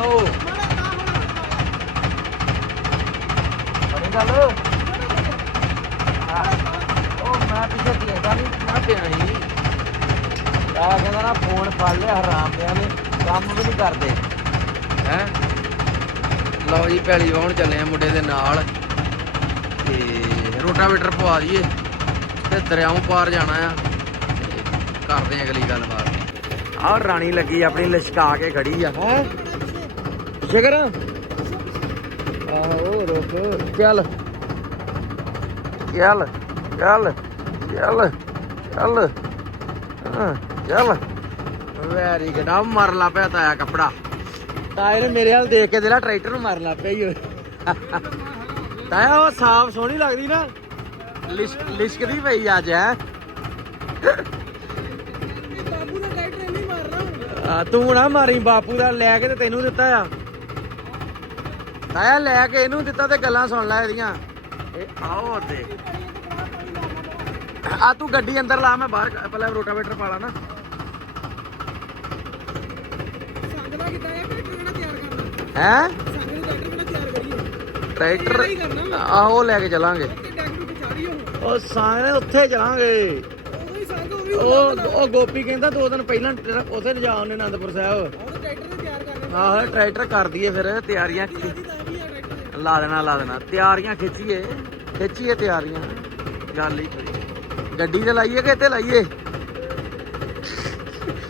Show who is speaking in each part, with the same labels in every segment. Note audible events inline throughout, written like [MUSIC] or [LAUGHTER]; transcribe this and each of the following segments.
Speaker 1: ਲਓ ਬਣੀ ਗੱਲ ਹਾਂ। ਉਹ ਮੈਂ ਪਿੱਛੇ ਦੇਖਦਾ ਨਹੀਂ ਨਾ ਦੇਣਾ ਹੀ ਆ ਕਹਿੰਦਾ ਨਾ ਫੋਨ ਫੜ ਲਿਆ ਹਰਾਮ ਪਿਆ ਨੇ ਕੰਮ ਵੀ ਨਹੀਂ ਕਰਦੇ ਹੈ ਲਓ ਜੀ ਪੈਲੀ ਵਾਹਣ ਚੱਲੇ ਆ ਮੁੰਡੇ ਦੇ ਨਾਲ ਤੇ ਰੋਟਾਵੇਟਰ ਪਵਾ ਦਈਏ ਤੇ ਦਰਿਆਓਂ ਪਾਰ ਜਾਣਾ ਆ ਤੇ ਕਰਦੇ ਆ ਅਗਲੀ ਗੱਲਬਾਤ ਆਹ ਰਾਣੀ ਲੱਗੀ ਆਪਣੀ ਲਸ਼ਕਾ ਕੇ ਖੜੀ ਆ ਹੈ ਸ਼ੁਕਰ ਆਹੋ ਰੁਕ ਚੱਲ। ਚੱਲ ਚੱਲ ਚੱਲ ਚੱਲ। ਚੱਲ। Very good. ਆ ਮਰ ਲਾ ਪਿਆ ਤਾਇਆ ਕੱਪੜਾ। ਤਾਏ ਨੇ ਮੇਰੇ ਹਾਲ ਦੇਖ ਕੇ ਦੇਲਾ ਟਰੈਕਟਰ ਨੂੰ ਮਾਰਨ ਲੱਗ ਪਿਆ ਹੀ ਓਏ। ਤਾਇਆ ਉਹ ਸਾਫ਼ ਸੋਹਣੀ ਲੱਗਦੀ ਨਾ। ਲਿਸ਼ਕ ਲਿਸ਼ਕਦੀ ਪਈ ਅੱਜ ਹੈ। ਤੂੰ ਨਾ ਮਾਰੀ ਬਾਪੂ ਦਾ ਲੈ ਕੇ ਤੇ ਤੈਨੂੰ ਦਿੱਤਾ ਆ। ਤਾਇਆ ਲੈ ਕੇ ਇਹਨੂੰ ਦਿੱਤਾ ਤੇ ਗੱਲਾਂ ਸੁਣ ਲੈ ਇਹਦੀਆਂ। ਇਹ ਆਓ ਤੇ ਆ ਤੂੰ ਗੱਡੀ ਅੰਦਰ ਲਾ ਮੈਂ ਬਾਹਰ ਪਹਿਲਾਂ ਰੋਟਾਵੇਟਰ ਪਾ ਲਾ ਨਾ।
Speaker 2: ਕਿੱਦਾਂ ਹੈ ਟਰੈਕਟਰ ਕਿਹੜਾ ਤਿਆਰ ਕਰਨਾ?
Speaker 1: ਹੈ?
Speaker 2: ਸੰਗ ਨੂੰ ਟਰੈਕਟਰ ਕਿਹੜਾ ਤਿਆਰ ਕਰੀਏ?
Speaker 1: ਟਰੈਕਟਰ
Speaker 2: ਹੀ ਕਰਨਾ ਵਾ।
Speaker 1: ਆਹੋ ਲੈ ਕੇ ਚੱਲਾਂਗੇ।
Speaker 2: ਉਹ।
Speaker 1: ਸਾਰੇ ਉੱਥੇ
Speaker 2: ਸੰਗ ਉਹ
Speaker 1: ਉਹ ਗੋਪੀ ਕਹਿੰਦਾ ਦੋ ਦਿਨ ਪਹਿਲਾਂ ਉੱਥੇ ਲਿਜਾ ਉਹਨੇ ਆਨੰਦਪੁਰ ਸਾਹਿਬ।
Speaker 2: ਉਹ ਟਰੈਕਟਰ ਤਿਆਰ ਕਰਨਾ।
Speaker 1: ਆਹੋ ਟਰੈਕਟਰ ਕਰ ਦਈਏ ਫਿਰ ਤਿਆਰੀਆਂ। ਲਾ ਦੇਣਾ ਲਾ ਦੇਣਾ। ਤਿਆਰੀਆਂ ਖਿੱਚੀਏ। ਖਿੱਚੀਏ ਤਿਆਰੀਆਂ। ਗੱਲ ਹੀ ਕੋਈ ਗੱਡੀ ਤੇ ਲਾਈਏ ਕਿ ਇੱਥੇ ਲਾਈਏ?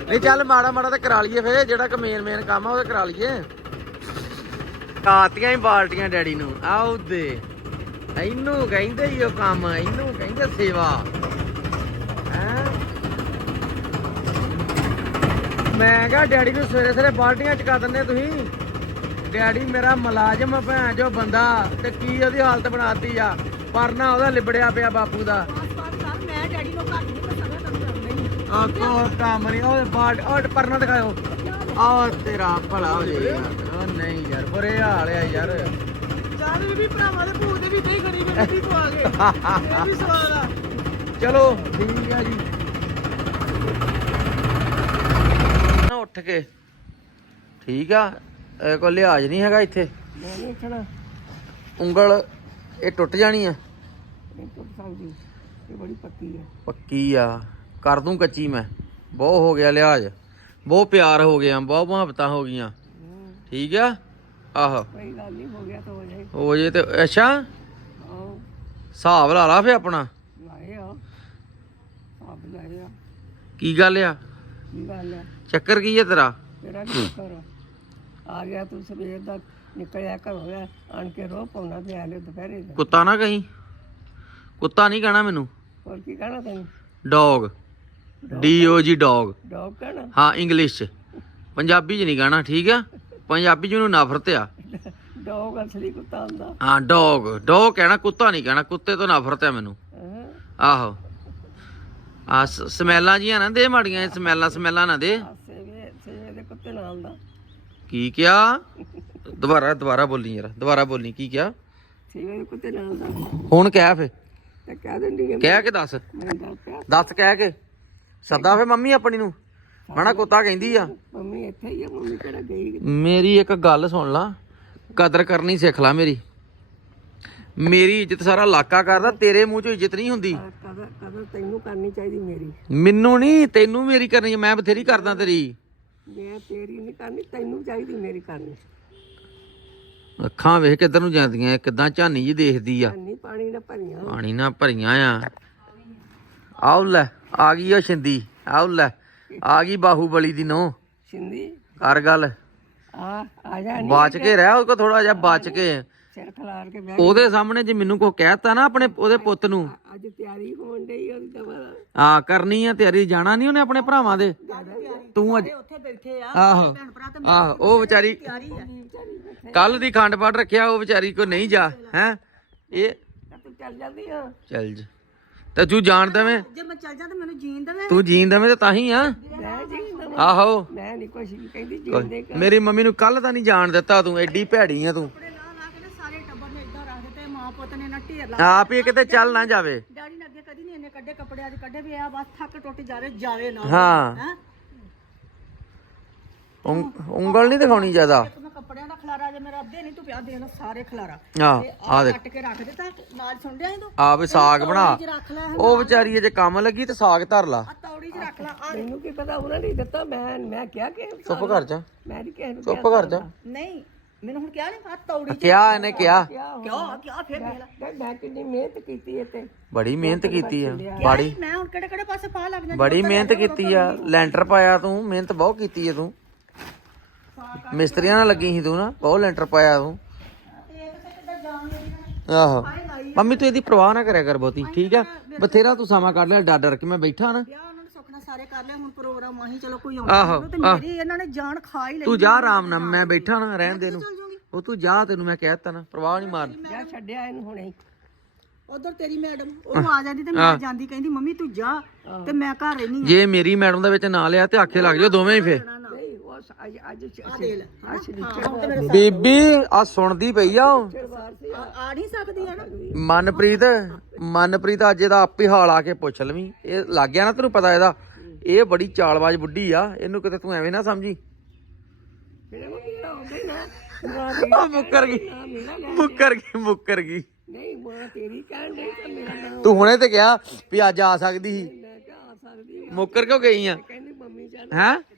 Speaker 1: ਨਹੀਂ, ਚੱਲ ਮਾੜਾ ਮਾੜਾ ਤੇ ਕਰਾ ਲਈਏ ਫੇਰ। ਜਿਹੜਾ ਕਿ ਮੇਨ ਮੇਨ ਕੰਮ ਆ, ਉਹ ਕਰਾ ਲਈਏ। ਕਾਤੀਆਂ ਹੀ ਬਾਲਟੀਆਂ ਡੈਡੀ ਨੂੰ। ਆਉ ਦੇ। ਇਹਨੂੰ ਕਹਿੰਦੇ ਹੀ ਉਹ ਕੰਮ, ਇਹਨੂੰ ਕਹਿੰਦੇ ਸੇਵਾ। ਮੈਂ ਕਿਹਾ ਡੈਡੀ ਨੂੰ ਸਵੇਰੇ ਸਵੇਰੇ ਬਾਲਟੀਆਂ ਚਕਾ ਦਿੰਦੇ ਤੁਸੀਂ। ਡੈਡੀ ਮੇਰਾ ਮੁਲਾਜ਼ਮ ਆ ਭੈਣ ਜੋ ਬੰਦਾ ਤੇ ਕੀ ਉਹਦੀ ਹਾਲਤ ਬਣਾਤੀ ਆ? ਪਰ ਉਹਦਾ ਲਿਬੜਿਆ ਪਿਆ ਬਾਪੂ ਦਾ।
Speaker 2: ਮੈਂ ਡੈਡੀ ਨੂੰ ਘੱਟ ਨਹੀਂ ਪਸੰਦ
Speaker 1: ਆ ਕੋ ਕੰਮ ਨਹੀਂ ਉਹ ਬਾਟ ਉਹ ਪਰਨਾ ਦਿਖਾਓ ਆ ਤੇਰਾ ਭਲਾ ਹੋ ਜੇ। ਯਾਰ ਉਹ ਨਹੀਂ ਯਾਰ, ਬੁਰੇ ਹਾਲ ਆ ਯਾਰ।
Speaker 2: ਯਾਰ ਇਹ ਵੀ ਭਰਾਵਾਂ ਦੇ ਭੂਤ ਦੇ ਵੀ ਨਹੀਂ ਖੜੀ ਮੈਂ ਗੱਡੀ ਪਵਾ ਕੇ ਇਹ ਵੀ ਸਵਾਲ ਆ
Speaker 1: ਚਲੋ, ਠੀਕ ਆ ਜੀ। ਉੱਠ ਕੇ। ਠੀਕ ਆ? ਇਹ ਕੋਈ ਲਿਹਾਜ਼ ਨਹੀਂ ਹੈਗਾ ਇੱਥੇ।
Speaker 2: ਨਹੀਂ
Speaker 1: ਉਂਗਲ ਇਹ ਟੁੱਟ ਜਾਣੀ ਆ?
Speaker 2: ਇਹ ਟੁੱਟ ਸਕਦੀ। ਇਹ ਬੜੀ ਪੱਕੀ
Speaker 1: ਆ। ਕਰ ਦੂੰ ਕੱਚੀ ਮੈਂ। ਬਹੁਤ ਹੋ ਗਿਆ ਲਿਹਾਜ਼ ਬਹੁਤ ਪਿਆਰ ਹੋ ਗਿਆ ਬਹੁਤ ਮੁਹੱਬਤਾਂ ਹੋ ਗਈਆਂ। ਠੀਕ ਆ? ਆਹੋ।
Speaker 2: ਕੋਈ ਗੱਲ ਨਹੀਂ ਹੋ ਗਿਆ ਤਾਂ ਹੋ ਜਾਏ।
Speaker 1: ਹੋ ਜੇ ਤੇ ਅੱਛਾ? ਹਿਸਾਬ ਲਾ ਲਾ ਫੇ ਆਪਣਾ।
Speaker 2: ਲਾਏ ਆ। ਆਪ ਲਾਏ ਆ।
Speaker 1: ਕੀ ਗੱਲ ਆ?
Speaker 2: ਕੀ ਗੱਲ ਆ?
Speaker 1: ਚੱਕਰ ਕੀ ਆ ਤੇਰਾ?
Speaker 2: ਤੇਰਾ ਕੀ ਕਰ ਆ? ਗਿਆ ਤੂੰ ਸਵੇਰ ਦਾ ਨਿਕਲਿਆ ਘਰ ਹੋਇਆ ਆਣ ਕੇ ਰੋ ਪਾਉਣਾ ਤੇ ਆ ਲੈ ਦੁਪਹਿਰੇ ਦਾ
Speaker 1: ਕੁੱਤਾ ਨਾ ਕਹੀਂ। ਕੁੱਤਾ ਨਹੀਂ ਕਹਿਣਾ ਮੈਨੂੰ।
Speaker 2: ਹੋਰ ਕੀ ਕਹਿਣਾ ਤੈਨੂੰ?
Speaker 1: ਡੌਗ ਡੀ ਓ ਜੀ ਡੌਗ
Speaker 2: ਡੌਗ ਕਹਿਣਾ?
Speaker 1: ਹਾਂ ਇੰਗਲਿਸ਼ ਚ। ਪੰਜਾਬੀ ਚ ਨਹੀਂ ਕਹਿਣਾ ਠੀਕ ਆ? ਪੰਜਾਬੀ ਚ ਨੂੰ ਨਫ਼ਰਤ ਆ।
Speaker 2: ਡੌਗ ਅਸਲੀ ਕੁੱਤਾ ਹੁੰਦਾ।
Speaker 1: ਹਾਂ ਡੌਗ ਡੌਗ ਕਹਿਣਾ ਕੁੱਤਾ ਨਹੀਂ ਕਹਿਣਾ ਕੁੱਤੇ ਤੋਂ ਨਫ਼ਰਤ ਆ ਮੈਨੂੰ। ਆਹੋ। ਆ ਸਮੈਲਾਂ ਜੀਆਂ ਨਾ ਦੇ ਮਾੜੀਆਂ ਸਮੈਲਾਂ ਸਮੈਲਾਂ ਨਾ ਦੇ।
Speaker 2: ਹਾਸੇ ਵੇ ਸੇਵੇ ਦੇ ਕੁੱਤੇ ਨਾਲ ਦਾ।
Speaker 1: ਕੀ ਕਿਹਾ? ਦੁਬਾਰਾ ਦੁਬਾਰਾ ਬੋਲੀ ਯਾਰ ਦੁਬਾਰਾ ਬੋਲੀ ਕੀ ਕਿਹਾ?
Speaker 2: ਸੇਵੇ ਦੇ ਕੁੱਤੇ ਨਾਲ ਦਾ
Speaker 1: ਹੁਣ ਕਹਿ ਫੇ।
Speaker 2: ਤੇ ਕਹਿ ਦਿੰਦੀ ਹੈ
Speaker 1: ਕਹਿ ਕੇ ਦੱਸ।
Speaker 2: ਮੈਂ ਦੱਸ ਪਿਆ
Speaker 1: ਦੱਸ ਕਹਿ ਕੇ। ਸੱਦਾ ਫੇ ਮੰਮੀ ਆਪਣੀ ਨੂੰ। ਹਣਾ ਕੁੱਤਾ ਕਹਿੰਦੀ ਆ।
Speaker 2: ਮੰਮੀ ਇੱਥੇ ਹੀ ਆ ਮੰਮੀ ਕਿਹੜਾ ਗਈ
Speaker 1: ਮੇਰੀ ਇੱਕ ਗੱਲ ਸੁਣ ਲਾ। ਕਦਰ ਕਰਨੀ ਸਿੱਖ ਲੈ ਮੇਰੀ। ਮੇਰੀ ਇੱਜ਼ਤ ਸਾਰਾ ਇਲਾਕਾ ਕਰਦਾ ਤੇਰੇ ਮੂੰਹ ਚੋਂ ਇੱਜ਼ਤ ਨਹੀਂ ਹੁੰਦੀ।
Speaker 2: ਕਦਰ ਕਦਰ ਤੈਨੂੰ ਕਰਨੀ ਚਾਹੀਦੀ ਮੇਰੀ।
Speaker 1: ਮੈਨੂੰ ਨਹੀਂ ਤੈਨੂੰ ਮੇਰੀ ਕਰਨੀ ਮੈਂ ਬਥੇਰੀ ਕਰਦਾ ਤੇਰੀ।
Speaker 2: ਮੈਂ ਤੇਰੀ ਨਹੀਂ ਕਰਨੀ ਤੈਨੂੰ ਚਾਹੀਦੀ ਮੇਰੀ ਕਰਨੀ।
Speaker 1: ਅੱਖਾਂ ਵੇਖ ਕਿੱਧਰ ਨੂੰ ਜਾਂਦੀਆਂ ਕਿਦਾਂ ਝਾਨੀ ਜੀ ਦੇਖਦੀ ਆ।
Speaker 2: ਨਹੀਂ ਪਾਣੀ ਨਾਲ ਭਰੀਆਂ।
Speaker 1: ਪਾਣੀ ਨਾਲ ਭਰੀਆਂ ਆ। ਆਉ ਲੈ ਆ ਗਈ ਉਹ ਛਿੰਦੀ ਆਉ ਲੈ ਆ ਗਈ ਬਾਹੂਬਲੀ ਦੀ ਨੋ
Speaker 2: ਸਿੰਦੀ?
Speaker 1: ਕਰ ਗੱਲ।
Speaker 2: ਆ ਆ ਜਾ ਨੀ
Speaker 1: ਬਚ ਕੇ ਰਹਿ ਉਹ ਕੋ ਥੋੜਾ ਜਿਹਾ ਬਚ ਕੇ।
Speaker 2: ਸਿਰ ਖਲਾਰ ਕੇ ਬਹਿ
Speaker 1: ਉਹਦੇ ਸਾਹਮਣੇ ਜੇ ਮੈਨੂੰ ਕੋ ਕਹਿਤਾ ਨਾ ਆਪਣੇ ਉਹਦੇ ਪੁੱਤ ਨੂੰ।
Speaker 2: ਅੱਜ ਤਿਆਰੀ ਹੋਣ ਡਈ ਉਹਦੀ ਦਵਾ
Speaker 1: ਆ ਕਰਨੀ ਆ ਤਿਆਰੀ ਜਾਣਾ ਨਹੀਂ ਉਹਨੇ ਆਪਣੇ ਭਰਾਵਾਂ ਦੇ। ਤੂੰ ਅੱਜ
Speaker 2: ਉੱਥੇ ਬੈਠੇ ਆ
Speaker 1: ਆਹੋ ਆਹੋ ਉਹ ਵਿਚਾਰੀ ਕੱਲ ਦੀ ਖੰਡ ਪਾਠ ਰੱਖਿਆ ਉਹ ਵਿਚਾਰੀ ਕੋ ਨਹੀਂ ਜਾ ਹੈ? ਇਹ
Speaker 2: ਤੂੰ ਚੱਲ ਜਾਂਦੀ ਆ।
Speaker 1: ਚੱਲ ਜਾ। ਤੇ ਤੂੰ ਜਾਣ ਦਵੇਂ?
Speaker 2: ਜੇ ਮੈਂ ਚੱਲ ਜਾ ਤਾਂ ਮੈਨੂੰ ਜੀਣ ਦੇਵੇ?
Speaker 1: ਤੂੰ ਜੀਣ ਦਵੇਂ ਤੇ ਤਾਂ ਹੀ ਆ।
Speaker 2: ਮੈਂ ਜੀਣ
Speaker 1: ਆਹੋ।
Speaker 2: ਮੈਂ ਨਹੀਂ ਕੁਛ ਵੀ ਕਹਿੰਦੀ ਕਰ
Speaker 1: ਮੇਰੀ ਮੰਮੀ ਨੂੰ ਕੱਲ ਤਾਂ ਨਹੀਂ ਜਾਣ ਦਿੱਤਾ ਤੂੰ ਐਡੀ ਭੈੜੀ ਆ ਤੂੰ।
Speaker 2: ਕੱਪੜੇ ਲਾ ਲਾ ਕੇ ਨਾ ਸਾਰੇ ਟੱਬਰ ਨੇ ਇਦਾਂ ਰੱਖ ਦਿੱਤੇ ਮਾਂ ਪੁੱਤ ਨੇ ਨਾ ਢੇਰ ਲਾ
Speaker 1: ਆਪ ਹੀ ਕਿਤੇ ਚੱਲ ਨਾ ਜਾਵੇ।
Speaker 2: ਡੈਡੀ ਨੇ ਅੱਗੇ ਕਦੀ ਨਹੀਂ ਇੰਨੇ ਕੱਢੇ ਕੱਪੜੇ ਅੱਜ ਕੱਢੇ ਵੀ ਆ ਬਸ ਥੱਕ ਟੁੱਟ ਜਾਵੇ ਜਾਵੇ ਨਾ।
Speaker 1: ਹਾਂ।
Speaker 2: ਹੈ?
Speaker 1: ਉਂਗ- ਉਂਗਲ ਨਹੀਂ ਦਿਖਾਉਣੀ ਜ਼ਿਆਦਾ।
Speaker 2: ਮੈਂ ਕੱਪੜੇ
Speaker 3: ਆ ਦੇ ਲੋ ਸਾਰੇ ਖਲਾਰਾ।
Speaker 1: ਆ
Speaker 3: ਤੇ
Speaker 1: ਆ
Speaker 3: ਆ
Speaker 1: ਦੇਖ।
Speaker 3: ਕੱਟ ਕੇ ਰੱਖ ਦਿੱਤਾ ਨਾਲ ਸੁਣ ਡਿਆ ਇਹਨੂੰ?
Speaker 1: ਆ ਵੀ ਸਾਗ ਬਣਾ।
Speaker 3: ਤੌੜੀ 'ਚ ਰੱਖ ਲੈ
Speaker 1: ਉਹ ਵਿਚਾਰੀ ਜੇ ਕੰਮ ਲੱਗੀ ਤੇ ਸਾਗ ਧਰ ਲਾ।
Speaker 3: ਆ ਤੌੜੀ 'ਚ ਰੱਖ ਲੈ ਆ
Speaker 2: ਮੈਨੂੰ ਕੀ ਪਤਾ ਉਹਨਾਂ ਨੇ ਦਿੱਤਾ ਮੈਂ ਮੈਂ ਕਿਹਾ ਕਿ
Speaker 1: ਚੁੱਪ ਕਰ ਜਾ।
Speaker 2: ਮੈਂ ਨਹੀਂ ਕਿਸੇ ਨੂੰ
Speaker 1: ਚੁੱਪ ਕਰ ਜਾ।
Speaker 3: ਨਹੀਂ ਮੈਨੂੰ ਹੁਣ ਕਿਹਾ ਨਹੀਂ ਆ ਤੌੜੀ 'ਚ
Speaker 1: ਕਿਹਾ ਇਹਨੇ ਕਿਹਾ।
Speaker 2: ਕਿਹਾ
Speaker 3: ਕਿਉਂ? ਕਿਆ ਫੇਰ ਵੇਖ ਲੈ।
Speaker 2: ਮੈਂ ਮੈਂ ਕਿੰਨੀ ਮਿਹਨਤ ਕੀਤੀ ਇੱਥੇ।
Speaker 1: ਬੜੀ ਮਿਹਨਤ ਕੀਤੀ ਆ। ਬੜੀ
Speaker 3: ਮੈਂ ਹੁਣ ਕਿਹੜੇ ਕਿਹੜੇ ਪਾਸੇ ਪਾ ਲੱਗ ਜਾਂਦੀ
Speaker 1: ਬੜੀ ਮਿਹਨਤ ਕੀਤੀ ਆ। ਲੈਂਟਰ ਪਾਇਆ ਤੂੰ ਮਿਹਨਤ ਬਹੁਤ ਕੀਤੀ ਆ ਤੂੰ। ਮਿਸਤਰੀਆਂ ਨਾਲ ਲੱਗੀ ਸੀ ਤੂੰ ਨਾ ਬਹੁਤ ਲੈਂਟਰ ਪਾਇਆ ਤੂੰ। ਆਹੋ। ਮੰਮੀ ਤੂੰ ਇਹਦੀ ਪਰਵਾਹ ਨਾ ਕਰਿਆ ਕਰ ਬਹੁਤੀ ਠੀਕ ਆ? ਬਥੇਰਾ ਤੂੰ ਸਮਾਂ ਕੱਢ ਲਿਆ ਡਰ ਡਰ ਕੇ ਮੈਂ ਬੈਠਾ ਨਾ।
Speaker 3: ਸਾਰੇ ਕਰ ਲਿਆ ਹੁਣ ਪ੍ਰੋਗਰਾਮ ਆਹੀ ਚਲੋ ਕੋਈ ਆਉਂਦਾ ਤੇ ਮੇਰੀ ਇਹਨਾਂ ਨੇ ਜਾਨ ਖਾ ਹੀ ਲਈ
Speaker 1: ਤੂੰ ਜਾ ਆਰਾਮ ਨਾਲ ਮੈਂ ਬੈਠਾ ਨਾ ਰਹਿਣ ਦੇ ਨੂੰ ਉਹ ਤੂੰ ਜਾ ਤੈਨੂੰ ਮੈਂ ਕਹਿ ਦਿੱਤਾ ਨਾ ਪਰਵਾਹ ਨਹੀਂ ਮਾਰਨੀ।
Speaker 2: ਜਾਂ ਛੱਡਿਆ ਇਹਨੂੰ ਹੁਣੇ ਹੀ
Speaker 3: ਉਧਰ ਤੇਰੀ ਮੈਡਮ ਉਹ ਆ ਜਾਂਦੀ ਤੇ ਮੈਂ ਜਾਂਦੀ ਕਹਿੰਦੀ ਮੰਮੀ ਤੂੰ ਜਾ ਤੇ ਮੈਂ ਘਰ ਰਹਿਣੀ
Speaker 1: ਜੇ ਮੇਰੀ ਮੈਡਮ ਦਾ ਵਿੱਚ ਨਾਂ ਲਿਆ ਤੇ ਆਖੇ ਲੱਗ ਜਾਓ ਦੋਵੇਂ ਹੀ
Speaker 2: ਅੱਜ ਅੱਜ
Speaker 3: ਦੇ ਲੈ
Speaker 2: ਅੱਜ
Speaker 3: ਹੁਣ ਤੇ ਮੇਰੇ
Speaker 1: ਬੀਬੀ ਆ ਸੁਣਦੀ ਪਈ ਆ ਉਹ।
Speaker 2: ਚੜਵਾਰ ਸੀ
Speaker 3: ਆ। ਆ ਨਹੀਂ ਸਕਦੀ ਹੈ ਨਾ
Speaker 1: ਮਨਪ੍ਰੀਤ ਮਨਪ੍ਰੀਤ ਅੱਜ ਇਹਦਾ ਆਪੇ ਹਾਲ ਆ ਕੇ ਪੁੱਛ ਲਵੀਂ। ਇਹ ਲੱਗ ਗਿਆ ਨਾ ਤੈਨੂੰ ਪਤਾ ਇਹਦਾ? ਇਹ ਬੜੀ ਚਾਲਬਾਜ਼ ਬੁੱਢੀ ਆ ਇਹਨੂੰ ਕਿਤੇ ਤੂੰ ਐਵੇਂ ਨਾ ਸਮਝੀ।
Speaker 2: ਮੇਰੇ ਨਾ। ਮਾਂ ਦੀ
Speaker 1: ਆ ਮੁੱਕਰ ਗਈ।
Speaker 2: ਨਾ ਮੇਰਾ ਲੈ
Speaker 1: ਮੁੱਕਰ ਗਈ ਮੁੱਕਰ ਗਈ।
Speaker 2: ਨਹੀਂ ਮਾਂ ਤੇਰੀ ਕਹਿਣ ਨਹੀਂ ਤਾਂ ਮੇਰਾ ਨਾਮ
Speaker 1: ਤੂੰ ਹੁਣੇ ਤੇ ਕਿਹਾ ਵੀ ਅੱਜ ਆ ਸਕਦੀ ਸੀ।
Speaker 2: ਮੈਂ ਕਿਹਾ ਆ ਸਕਦੀ ਹਾਂ।
Speaker 1: ਮੁੱਕਰ ਕਿਉਂ ਗਈ ਆ?
Speaker 2: ਕਹਿੰਦੀ ਮੰਮੀ ਜਾਨ
Speaker 1: ਹੈ?
Speaker 3: ਮੇਰੀ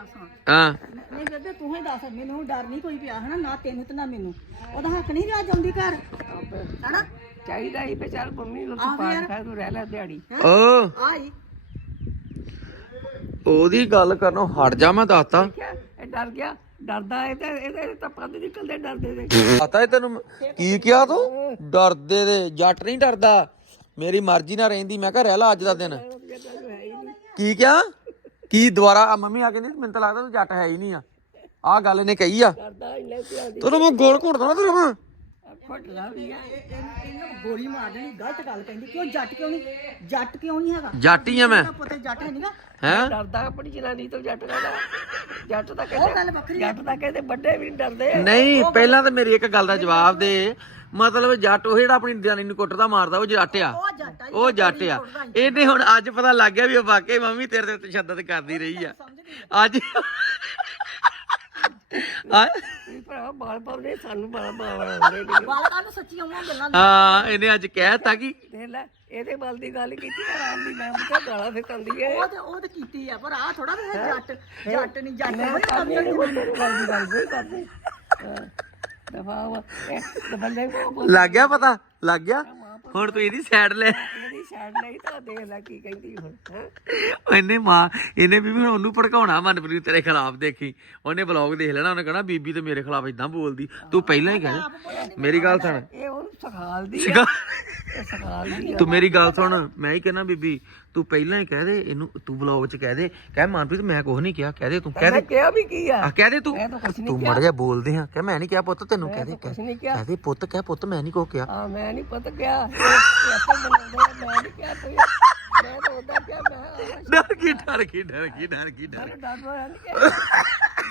Speaker 3: ਗੱਲ ਸੁਣ
Speaker 1: ਹਾਂ।
Speaker 3: ਨਹੀਂ ਬੇਬੇ ਤੂੰ ਹੀ ਦੱਸ ਮੈਨੂੰ ਡਰ ਨਹੀਂ ਕੋਈ ਪਿਆ ਹਨਾ? ਨਾ ਤੈਨੂੰ ਤੇ ਨਾ ਮੈਨੂੰ। ਉਹਦਾ ਹੱਕ ਨਹੀਂ ਰਿਹਾ ਜਾਂਦੀ ਘਰ। ਹਨਾ?
Speaker 2: ਚਾਹੀਦਾ ਹੀ ਵਿਚਾਰ ਮੰਮੀ ਨੂੰ ਤੂੰ ਪਾਣ ਖਾ ਤੂੰ ਰਹਿ ਲੈ ਦਿਹਾੜੀ।
Speaker 1: ਓ।
Speaker 3: ਆਈ।
Speaker 1: ਉਹਦੀ ਗੱਲ ਕਰਨੋਂ ਹਟ ਜਾ ਮੈਂ ਦੱਸਤਾ।
Speaker 2: ਕਿਆ ਇਹ ਡਰ ਗਿਆ। ਡਰਦਾ ਇਹ ਤੇ ਇਹਦੇ ਤਾਂ ਪੱਦ ਨਿਕਲਦੇ ਡਰਦੇ ਦੇ।
Speaker 1: ਪਤਾ ਹੈ ਤੈਨੂੰ ਕੀ ਕਿਹਾ ਤੂੰ? ਡਰਦੇ ਦੇ ਜੱਟ ਨਹੀਂ ਡਰਦਾ। ਮੇਰੀ ਮਰਜ਼ੀ ਨਾਲ ਰਹਿੰਦੀ ਮੈਂ ਕਿਹਾ ਰਹਿ ਲਾ ਅੱਜ ਦਾ ਦਿਨ। ਕੀ ਕਿਹਾ? ਕੀ ਦੁਬਾਰਾ? ਆ ਮੰਮੀ ਆ ਕੇ ਨਹੀਂ ਮੈਨੂੰ ਤਾਂ ਲੱਗਦਾ ਤੂੰ ਜੱਟ ਹੈ ਹੀ ਨਹੀਂ ਆ। ਆ ਗੱਲ ਇਹਨੇ ਕਹੀ ਆ।
Speaker 2: ਡਰਦਾ ਹੀ ਲੈ ਪਿਆ ਦੀ।
Speaker 1: ਤੈਨੂੰ ਮੈਂ ਗੋਲ ਘੁੱਟਦਾ ਨਾ ਤੇਰੇ ਮੈਂ
Speaker 2: ਫੁੱਟਦਾ ਵੀ ਆ।
Speaker 3: ਇਹਨੂੰ ਗੋਲੀ ਮਾਰ ਦੇਣੀ ਗਲਤ ਗੱਲ ਕਹਿੰਦੀ। ਕਿਉਂ ਜੱਟ ਕਿਉਂ ਨਹੀਂ? ਜੱਟ ਕਿਉਂ ਨਹੀਂ ਹੈਗਾ?
Speaker 1: ਜੱਟ ਹੀ ਆ ਮੈਂ।
Speaker 3: ਪੁੱਤ ਜੱਟ ਹੈ ਨਹੀਂਗਾ
Speaker 1: ਹੈ?
Speaker 2: ਡਰਦਾ ਆਪਣੀ ਜਨਾਨੀ ਤੋਂ ਜੱਟ ਦਾ। ਜੱਟ ਤਾਂ
Speaker 3: ਉਹ
Speaker 2: ਕਹਿੰਦੇ
Speaker 3: ਗੱਲ ਵੱਖਰੀ
Speaker 2: ਜੱਟ ਤਾਂ ਕਹਿੰਦੇ ਵੱਡੇ ਵੀ ਨੀ ਡਰਦੇ।
Speaker 1: ਨਹੀਂ ਪਹਿਲਾਂ ਤਾਂ ਮੇਰੀ ਇੱਕ ਗੱਲ ਦਾ ਜਵਾਬ ਦੇ। ਮਤਲਬ ਜੱਟ ਉਹ ਜਿਹੜਾ ਆਪਣੀ ਜਾਨੀ ਨੂੰ ਕੁੱਟਦਾ ਮਾਰਦਾ ਉਹ ਜੱਟ ਆ।
Speaker 3: ਉਹ ਜੱਟ ਆ ਜੀ,
Speaker 1: ਉਹ ਜੱਟ ਆ। ਇਹਨੇ ਹੁਣ ਅੱਜ ਪਤਾ ਲੱਗ ਗਿਆ ਵੀ ਉਹ ਵਾਕਈ ਮੰਮੀ ਤੇਰੇ ਤੇ ਤਸ਼ੱਦਦ ਕਰਦੀ ਰਹੀ ਆ। ਅੱਜ ਆ
Speaker 2: ਵੀ ਭਰਾ ਬਾਲ ਪਾਉਂਦੇ ਸਾਨੂੰ ਬੜਾ ਬਾਲ ਆਉਂਦੇ ਨੇ
Speaker 3: ਬਾਲਕਾਂ ਨੂੰ ਸੱਚੀਆਂ ਉਹ ਗੱਲਾਂ
Speaker 1: ਹਾਂ ਇਹਨੇ ਅੱਜ ਕਹਿਤਾ ਕਿ
Speaker 2: ਦੇਖ ਲੈ ਇਹਦੇ ਬਲ ਦੀ ਗੱਲ ਕੀਤੀ ਤਾਂ ਆਰਾਮ ਦੀ ਮੈਂ ਤੇ ਗਾਲਾਂ ਫੇ ਕੰਦੀ ਏ?
Speaker 3: ਉਹ ਤੇ ਉਹ ਤੇ ਕੀਤੀ ਆ ਪਰ ਆ ਥੋੜਾ ਵੀ ਜੱਟ ਜੱਟ ਨਹੀਂ ਜੱਟ ਹੋਈ
Speaker 2: ਮੇਰੇ ਕੋਲ ਤੇਰੇ ਬਲ ਦੀ ਗੱਲ ਨਹੀਂ ਕਰਦੀ। ਦਫਾ ਵਾ ਇਹ ਤੇ ਬੰਦੇ ਕੋ
Speaker 1: ਲੱਗ ਗਿਆ ਪਤਾ? ਲੱਗ ਗਿਆ? ਹੁਣ ਤੂੰ ਇਹਦੀ ਸਾਈਡ ਲੈ।
Speaker 2: ਇਹਦੀ ਸਾਈਡ ਲਈ ਤਾਂ ਦੇਖ ਲੈ ਕੀ ਕਹਿੰਦੀ ਹੁਣ ਹੈਂ।
Speaker 1: ਇਹਨੇ ਮਾਂ ਇਹਨੇ ਵੀ ਹੁਣ ਉਹਨੂੰ ਭੜਕਾਉਣਾ ਮਨਪ੍ਰੀਤ ਤੇਰੇ ਖਿਲਾਫ ਦੇਖੀ। ਉਹਨੇ ਬਲੌਗ ਦੇਖ ਲੈਣਾ ਉਹਨੇ ਕਹਣਾ ਬੀਬੀ ਤੇ ਮੇਰੇ ਖਿਲਾਫ ਇਦਾਂ ਬੋਲਦੀ। ਤੂੰ ਪਹਿਲਾਂ ਹੀ ਕਹਿ। ਮੇਰੀ ਗੱਲ ਸੁਣ।
Speaker 2: ਇਹ ਉਹਨੂੰ ਸਖਾਲਦੀ ਆ।
Speaker 1: ਤੂੰ ਮੇਰੀ ਗੱਲ ਸੁਣ ਮੈਂ ਹੀ ਕਹਿਣਾ ਬੀਬੀ ਤੂੰ ਪਹਿਲਾਂ ਹੀ ਕਹਿ ਦੇ ਇਹਨੂੰ ਤੂੰ ਬਲੌਗ 'ਚ ਕਹਿ ਦੇ। ਕਹਿ ਮਨਪ੍ਰੀਤ ਮੈਂ ਕੁਝ ਨਹੀਂ ਕਿਹਾ। ਕਹਿ ਦੇ ਤੂੰ ਕਹਿ
Speaker 2: ਮੈਂ
Speaker 1: ਦੇ।
Speaker 2: ਕਿਹਾ ਵੀ ਕੀ ਆ?
Speaker 1: ਆ ਕਹਿ ਦੇ ਤੂੰ।
Speaker 2: ਮੈਂ ਤਾਂ ਕੁਛ ਨਹੀਂ
Speaker 1: ਤੂੰ ਮੜ ਜਾ ਬੋਲਦੇ ਹਾਂ ਕਹਿ ਮੈਂ ਨਹੀਂ ਕਿਹਾ ਪੁੱਤ ਤੈਨੂੰ ਕਹਿ ਦੇ
Speaker 2: ਕੁਛ
Speaker 1: ਕਹਿ
Speaker 2: ਨਹੀਂ ਕਿਹਾ।
Speaker 1: ਕਹਿ ਦੇ ਪੁੱਤ ਕਹਿ ਪੁੱਤ ਮੈਂ ਨਹੀਂ ਕੋ ਕਿਹਾ।
Speaker 2: ਆ ਮੈਂ ਨਹੀਂ ਪਤਾ ਕਿਹਾ। ਇਹ ਆਪੇ ਬਣਾਉਂਦੇ ਮੈਂ ਨਹੀਂ ਕਿਹਾ ਤੂੰ ਮੈਂ ਤਾਂ ਉਹਦਾ ਕਿਹਾ ਮੈਂ ਆ
Speaker 1: ਡਰ ਗਈ ਡਰ ਗਈ ਡਰ ਗਈ ਡਰ ਗਈ ਡਰ
Speaker 2: ਮੈਨੂੰ ਡਰ ਹੋਇਆ ਨਹੀਂ ਕਿ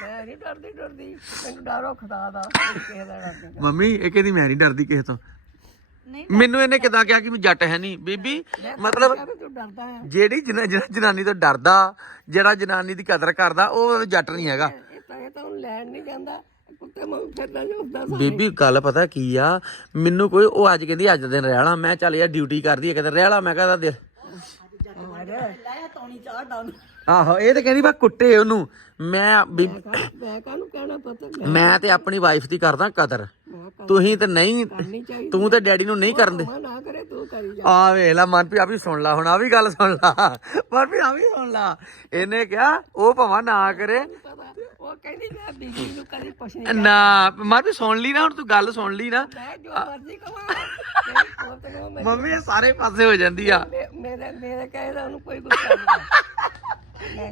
Speaker 2: ਮੈਂ ਨਹੀਂ ਡਰਦੀ ਡਰਦੀ। ਮੈਨੂੰ ਡਰੋ ਖੁਦਾ ਦਾ ਕਿਸੇ ਦਾ ਡਰ ਨਹੀਂ
Speaker 1: ਮੰਮੀ ਇਹ ਕਹਿੰਦੀ ਮੈਂ ਨਹੀਂ ਡਰਦੀ ਕਿਸੇ ਤੋਂ।
Speaker 3: ਨਹੀਂ
Speaker 1: ਮੈਨੂੰ ਇਹਨੇ ਕਿਦਾਂ ਕਿਹਾ ਕਿ ਮੈਂ ਜੱਟ ਹੈ ਨਹੀਂ ਬੀਬੀ? ਮਤਲਬ
Speaker 2: ਕਹਿੰਦਾ ਤੂੰ ਡਰਦਾ ਹੈ।
Speaker 1: ਜਿਹੜੀ ਜਨਾ- ਜਨਾ- ਜਨਾਨੀ ਤੋਂ ਡਰਦਾ ਜਿਹੜਾ ਜਨਾਨੀ ਦੀ ਕਦਰ ਕਰਦਾ ਉਹ ਜੱਟ ਨਹੀਂ ਹੈਗਾ।
Speaker 2: ਇਹ ਤਾਂ ਇਹ ਤਾਂ ਉਹਨੂੰ ਲੈਣ ਨਹੀਂ ਜਾਂਦਾ ਕੁੱਤੇ ਵਾਂਗ ਫਿਰਦਾ ਜਾਂਦਾ
Speaker 1: ਬੀਬੀ ਗੱਲ ਪਤਾ ਕੀ ਆ? ਮੈਨੂੰ ਕੋਈ ਉਹ ਅੱਜ ਕਹਿੰਦੀ ਅੱਜ ਦਿਨ ਰਹਿਣਾ ਮੈਂ ਚੱਲ ਯਾਰ ਡਿਊਟੀ ਕਰਦੀ ਹੈ ਰਹਿਣਾ ਮੈਂ ਕਹਦਾ ਦਿਲ
Speaker 3: ਲਾਇਆ ਤੌਣੀ ਚਾਹ ਡਾਉਨ
Speaker 1: ਆਹੋ ਇਹ ਤੇ ਕਹਿੰਦੀ ਬਾ ਕੁੱਟੇ ਉਹਨੂੰ। ਮੈਂ
Speaker 2: ਮੈਂ ਕਾਹਨੂੰ ਕਹਿਣਾ ਪਤਾ?
Speaker 1: ਮੈਂ ਤੇ ਆਪਣੀ ਵਾਈਫ ਦੀ ਕਰਦਾ ਕਦਰ।
Speaker 2: ਮੈਂ
Speaker 1: ਤੁਸੀਂ ਤੇ ਨਹੀਂ
Speaker 2: ਕਰਨੀ ਚਾਹੀਦੀ
Speaker 1: ਤੂੰ ਤੇ ਡੈਡੀ ਨੂੰ ਨਹੀਂ ਕਰਨ ਦੇ।
Speaker 2: ਮੈਂ ਨਾ ਕਰੇ ਤੂੰ ਕਰੀ ਜਾ।
Speaker 1: ਆ ਵੇਖ ਲੈ ਮਨਪ੍ਰੀਤ ਆ ਵੀ ਸੁਣ ਲਾ ਹੁਣ ਆ ਵੀ ਗੱਲ ਸੁਣ ਲਾ। ਮਨਪ੍ਰੀਤ ਆ ਵੀ ਸੁਣ ਲਾ। ਇਹਨੇ ਕਿਹਾ ਉਹ ਭਾਵੇਂ ਨਾ ਕਰੇ।
Speaker 2: ਪਤਾ ਉਹ ਕਹਿੰਦੀ ਮੈਂ ਬੀਜੀ ਨੂੰ ਕਦੀ ਕੁਛ ਨਹੀਂ
Speaker 1: ਨਾ ਮਨਪ੍ਰੀਤ ਸੁਣ ਲਈ ਨਾ ਹੁਣ ਤੂੰ ਗੱਲ ਸੁਣ ਲਈ ਨਾ।
Speaker 2: ਮੈਂ ਜੋ ਮਰਜ਼ੀ ਕਵਾਂ। ਮੇਰੀ ਮੈਂ
Speaker 1: ਮੰਮੀ ਇਹ ਸਾਰੇ ਪਾਸੇ ਹੋ ਜਾਂਦੀ ਆ।
Speaker 2: ਮੇ- ਮੇਰੇ ਮੇਰੇ ਕਹੇ ਦਾ ਉਹਨੂੰ ਕੋਈ ਗੁੱਸਾ ਨਹੀਂ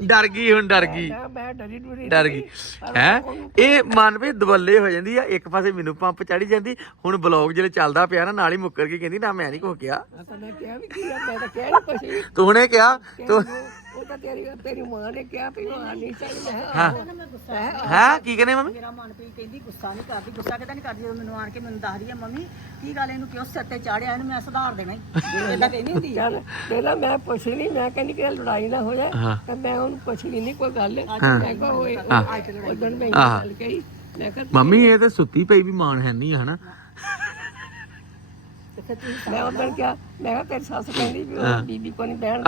Speaker 1: ਡਰ ਗਈ ਹੁਣ ਡਰ ਗਈ।
Speaker 2: ਮੈਂ ਡਰੀ ਡਰੀ
Speaker 1: ਡਰ ਗਈ। ਹੈ? ਇਹ ਮਨਪ੍ਰੀਤ ਦਵੱਲੇ ਹੋ ਜਾਂਦੀ ਆ ਇੱਕ ਪਾਸੇ ਮੈਨੂੰ ਪੰਪ ਚੜੀ ਜਾਂਦੀ ਹੁਣ ਬਲੌਗ ਜਿਹੜੇ ਚੱਲਦਾ ਪਿਆ ਨਾ ਨਾਲ ਹੀ ਮੁੱਕਰ ਕੇ ਕਹਿੰਦੀ ਨਾ ਮੈਂ ਨਹੀਂ ਕੋ ਕਿਹਾ।
Speaker 2: ਤਾਂ ਮੈਂ ਕਿਹਾ ਵੀ ਕੀ ਆ ਮੈਂ ਤਾਂ ਕਿਹਾ ਨਹੀਂ ਕੁਛ। ਵੀ
Speaker 1: ਤੂੰ ਹੁਣੇ ਕਿਹਾ ਤੂੰ
Speaker 2: ਉਹ ਤਾਂ ਤੇਰੀ ਤੇਰੀ ਮਾਂ ਨੇ ਕਿਹਾ ਵੀ ਉਹ ਆ ਨਹੀਂ ਚਾਹੀਦਾ ਹੈ।
Speaker 3: ਮੈਂ ਗੁੱਸਾ
Speaker 1: ਹੈ ਕੀ ਕਹਿੰਦੇ ਮੰਮੀ?
Speaker 3: ਮੇਰਾ ਮਨ ਪਈ ਕਹਿੰਦੀ ਗੁੱਸਾ ਨਹੀਂ ਕਰਦੀ ਗੁੱਸਾ ਕਿਦਾਂ ਨਹੀਂ ਕਰਦੀ ਜਦੋਂ ਮੈਨੂੰ ਆਣ ਕੇ ਮੈਨੂੰ ਦੱਸਦੀ ਆ ਮੰਮੀ ਕੀ ਗੱਲ ਇਹਨੂੰ ਕਿਉਂ ਸਿਰ ਤੇ ਚਾੜਿਆ ਇਹਨੂੰ ਮੈਂ ਸੁਧਾਰ ਦੇਣਾ ਹੀ। ਇਦਾਂ ਕਹਿੰਦੀ ਹੁੰਦੀ ਆ।
Speaker 2: ਚੱਲ ਪਹਿਲਾਂ ਮੈਂ ਪੁੱਛ ਲਈ ਮੈਂ ਕਹਿੰਦੀ ਕਿ ਲੜਾਈ ਨਾ ਹੋ ਜਾਏ
Speaker 1: ਹਾਂ।
Speaker 2: ਤਾਂ ਮੈਂ ਉਹਨੂੰ ਪੁੱਛ ਲਈ ਨਹੀਂ ਕੋਈ ਗੱਲ ਮੈਂ ਕਿਹਾ ਹੋਏ ਉਹ ਦਿਨ ਮੈਂ ਗੱਲ ਕਹੀ ਮੈਂ ਕਿਹਾ
Speaker 1: ਮੰਮੀ ਇਹ ਤੇ ਸੁੱਤੀ ਪਈ ਵੀ ਮਾਣ ਹੈ ਨਹੀਂ ਹਨਾ?
Speaker 2: ਮੈਂ ਉਦੋਂ ਕਿਹਾ ਮੈਂ ਕਿਹਾ ਤੇਰੀ ਸੱਸ ਕਹਿੰਦੀ ਵੀ ਉਹ ਬੀਬੀ ਕੋ ਨਹੀਂ ਬਹਿਣ।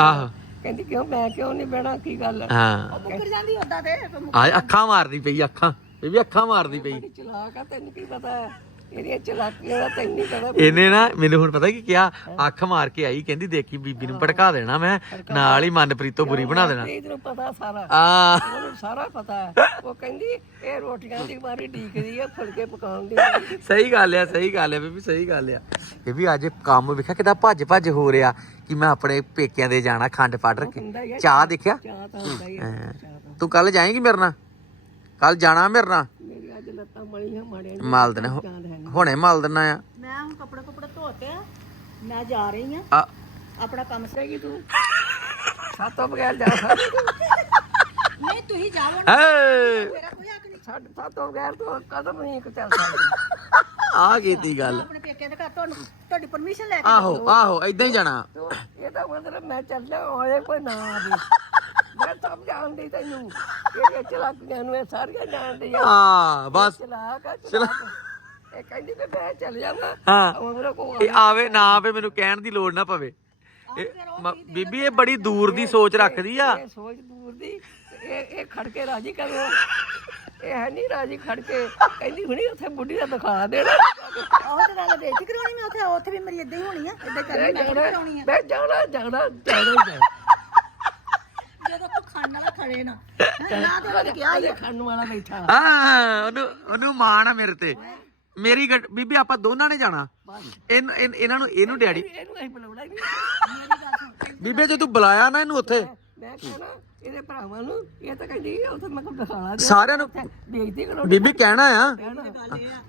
Speaker 2: ਕਹਿੰਦੀ ਕਿਉਂ ਮੈਂ ਕਿਉਂ ਨਹੀਂ ਬਹਿਣਾ ਕੀ ਗੱਲ ਹੈ।
Speaker 1: ਹਾਂ
Speaker 3: ਮੁੱਕਰ ਜਾਂਦੀ ਉਦਾਂ ਤੇ ਫਿਰ
Speaker 1: ਆ ਅੱਖਾਂ ਮਾਰਦੀ ਪਈ ਅੱਖਾਂ। ਇਹ ਵੀ ਅੱਖਾਂ ਮਾਰਦੀ ਪਈ।
Speaker 2: ਬੜੀ ਚਲਾਕ ਆ ਤੈਨੂੰ ਕੀ ਪਤਾ ਹੈ? ਇਹਦੀਆਂ ਚਲਾਕੀਆਂ ਦਾ ਤੈਨੂੰ ਨਹੀਂ ਪਤਾ
Speaker 1: ਇਹਨੇ ਨਾ ਮੈਨੂੰ ਹੁਣ ਪਤਾ ਕੀ ਕਿਹਾ? ਅੱਖ ਮਾਰ ਕੇ ਆਈ ਕਹਿੰਦੀ ਦੇਖੀ ਬੀਬੀ ਨੂੰ ਭੜਕਾ ਦੇਣਾ ਮੈਂ ਨਾਲ ਹੀ ਮਨਪ੍ਰੀਤ ਤੋਂ ਬੁਰੀ ਬਣਾ ਦੇਣਾ।
Speaker 2: ਪਤਾ ਸਾਰਾ।
Speaker 1: ਆ।
Speaker 2: ਉਹਨੂੰ ਸਾਰਾ ਪਤਾ ਹੈ। ਉਹ ਕਹਿੰਦੀ ਇਹ ਰੋਟੀਆਂ ਦੀ ਮਾਰੀ ਢੀਕਦੀ ਹੈ ਫੁਲਕੇ ਪਕਾਉਣ ਦੀ
Speaker 1: ਸਹੀ ਗੱਲ ਆ ਸਹੀ ਗੱਲ ਆ ਬੀਬੀ ਸਹੀ ਗੱਲ ਆ। ਇਹ ਵੀ ਅੱਜ ਕੰਮ ਵੇਖਿਆ ਕਿਦਾਂ ਭੱਜ ਭੱਜ ਹੋ ਰਿਹਾ। ਕਿ ਮੈਂ ਆਪਣੇ ਪੇਕਿਆਂ ਦੇ ਜਾਣਾ ਖੰਡ
Speaker 2: ਹੀ ਹੈ
Speaker 1: ਚਾਹ ਦੇਖਿਆ?
Speaker 2: ਚਾਹ ਤਾਂ ਹੁੰਦਾ ਹੀ ਹੈ
Speaker 1: ਹਾਂ।
Speaker 2: ਚਾਹ ਤਾਂ।
Speaker 1: ਤੂੰ ਕੱਲ ਜਾਏਂਗੀ ਮੇਰੇ ਨਾਲ? ਕੱਲ ਜਾਣਾ ਮੇਰੇ ਨਾਲ?
Speaker 2: ਮੇਰੀ ਅੱਜ ਲੱਤਾਂ ਮਲੀਆਂ ਮਾੜੀਆਂ
Speaker 1: ਮਲ ਦੇਣਾ ਹੁਣੇ ਮਲ ਦੇਣਾ ਆ।
Speaker 3: ਮੈਂ ਹੁਣ ਕੱਪੜੇ ਕੁਪੜੇ ਧੋਤੇ ਆ ਮੈਂ ਜਾ ਰਹੀ ਆ। ਆਪਣਾ ਕੰਮ ਸੇ
Speaker 2: ਕਿ ਤੂੰ? ਸਾਤੋਂ ਬਗੈਰ ਜਾ
Speaker 3: ਨਹੀਂ ਤੁਸੀਂ ਜਾਓ
Speaker 1: ਏ
Speaker 3: ਮੇਰਾ ਕੋਈ ਹੱਕ ਨਹੀਂ।
Speaker 2: ਸਾਡੇ ਸਾਤੋਂ ਬਗੈਰ ਤੂੰ ਕਦਮ ਨਹੀਂ ਇੱਕ ਚੱਲ ਸਕਦੀ।
Speaker 1: ਆ ਕੀਤੀ ਗੱਲ।
Speaker 3: ਆਪਣੇ ਪੇਕੇ ਦੇ ਘਰ ਤੁਹਾਨੂੰ ਤੁਹਾਡੀ ਪਰਮਿਸ਼ਨ ਲੈ ਕੇ
Speaker 1: ਆਹੋ ਆਹੋ ਇਦਾਂ ਹੀ ਜਾਣਾ।
Speaker 2: ਤੂੰ ਇਹ ਤਾਂ ਮਤਲਬ ਮੈਂ ਚੱਲਿਆ ਹੋਏ ਕੋਈ ਨਾ ਆਵੇ। [LAUGHS] ਮੈਂ ਸਭ ਜਾਣਦੀ ਤੈਨੂੰ ਇਹ ਚਲਾਕੀਆਂ ਨੂੰ ਇਹ ਸਾਰੀਆਂ ਜਾਣਦੀ ਆ।
Speaker 1: ਹਾਂ ਬਸ।
Speaker 2: ਚਲਾਕ ਆ ਚਲਾਕ ਇਹ ਕਹਿੰਦੀ ਵੀ ਮੈਂ ਚੱਲ ਜਾਵਾਂ।
Speaker 1: ਹਾਂ। ਇਹ ਆਵੇ। ਨਾ ਆਵੇ ਮੈਨੂੰ ਕਹਿਣ ਦੀ ਲੋੜ ਨਾ ਪਵੇ। ਬੀਬੀ ਇਹ ਬੜੀ ਦੂਰ ਦੀ ਸੋਚ ਰੱਖਦੀ ਆ।
Speaker 2: ਇਹ ਸੋਚ ਦੂਰ ਦੀ। ਇਹ ਇਹ ਖੜ ਕੇ ਰਾਜੀ ਕਰੋ। ਇਹ ਹੈ ਨਹੀਂ ਰਾਜੀ ਖੜ ਕੇ ਕਹਿੰਦੀ ਹੁਣੀ ਉੱਥੇ ਬੁੱਢੀ ਦਾ ਦਿਖਾ ਦੇਣਾ।
Speaker 3: ਉਹ ਤੇ ਗੱਲ ਬੇਇੱਜ਼ਤੀ ਕਰਾਉਣੀ ਮੈਂ ਉੱਥੇ ਉੱਥੇ ਵੀ ਮੇਰੀ ਇਦਾਂ ਹੀ ਹੋਣੀ ਆ ਇਦਾਂ ਕਰਨੀ ਮੈਂ ਕਿਹੜੀ ਕਰਾਉਣੀ ਆ।
Speaker 2: ਮੈਂ ਜਾਣਾ ਜਾਣਾ ਜਾਣਾ ਹੀ ਜਾਣਾ।
Speaker 3: ਜਦੋਂ ਤੂੰ ਖਾਣ ਵਾਲਾ ਖੜੇ ਨਾ ਹੈਂ, ਨਾ ਤੇ ਉਹਨੇ ਕਿਹਾ ਹੀ ਆ।
Speaker 2: ਖਾਣ ਵਾਲਾ ਬੈਠਾ।
Speaker 1: ਹਾਂ ਉਹਨੂੰ ਉਹਨੂੰ ਮਾਣ ਆ ਮੇਰੇ ਤੇ। ਮੇਰੀ ਗੱਡ- ਬੀਬੀ ਆਪਾਂ ਦੋਨਾਂ ਨੇ ਜਾਣਾ। ਇਹਨ- ਇਹਨ- ਇਹਨਾਂ ਨੂੰ ਇਹਨੂੰ ਡੈਡੀ।
Speaker 2: ਇਹਨੂੰ ਅਸੀਂ ਬੁਲਾਉਣਾ ਹੀ ਨਹੀਂ।
Speaker 1: ਬੀਬੇ ਜੇ ਤੂੰ ਬੁਲਾਇਆ ਨਾ ਇਹਨੂੰ ਉੱਥੇ।
Speaker 2: ਮੈਂ ਕਹਿਣਾ ਇਹਦੇ ਭਰਾਵਾਂ ਨੂੰ ਇਹ ਤਾਂ ਕਹਿੰਦੀ ਉੱਥੇ ਮੈਂ ਕੋਈ ਦਿਖਾਣਾ ਦੇ।
Speaker 1: ਸਾਰਿਆਂ ਨੂੰ
Speaker 2: ਬੇਇੱਜ਼ਤੀ ਕਰੋ।
Speaker 1: ਬੀਬੀ ਕਹਿਣਾ ਆ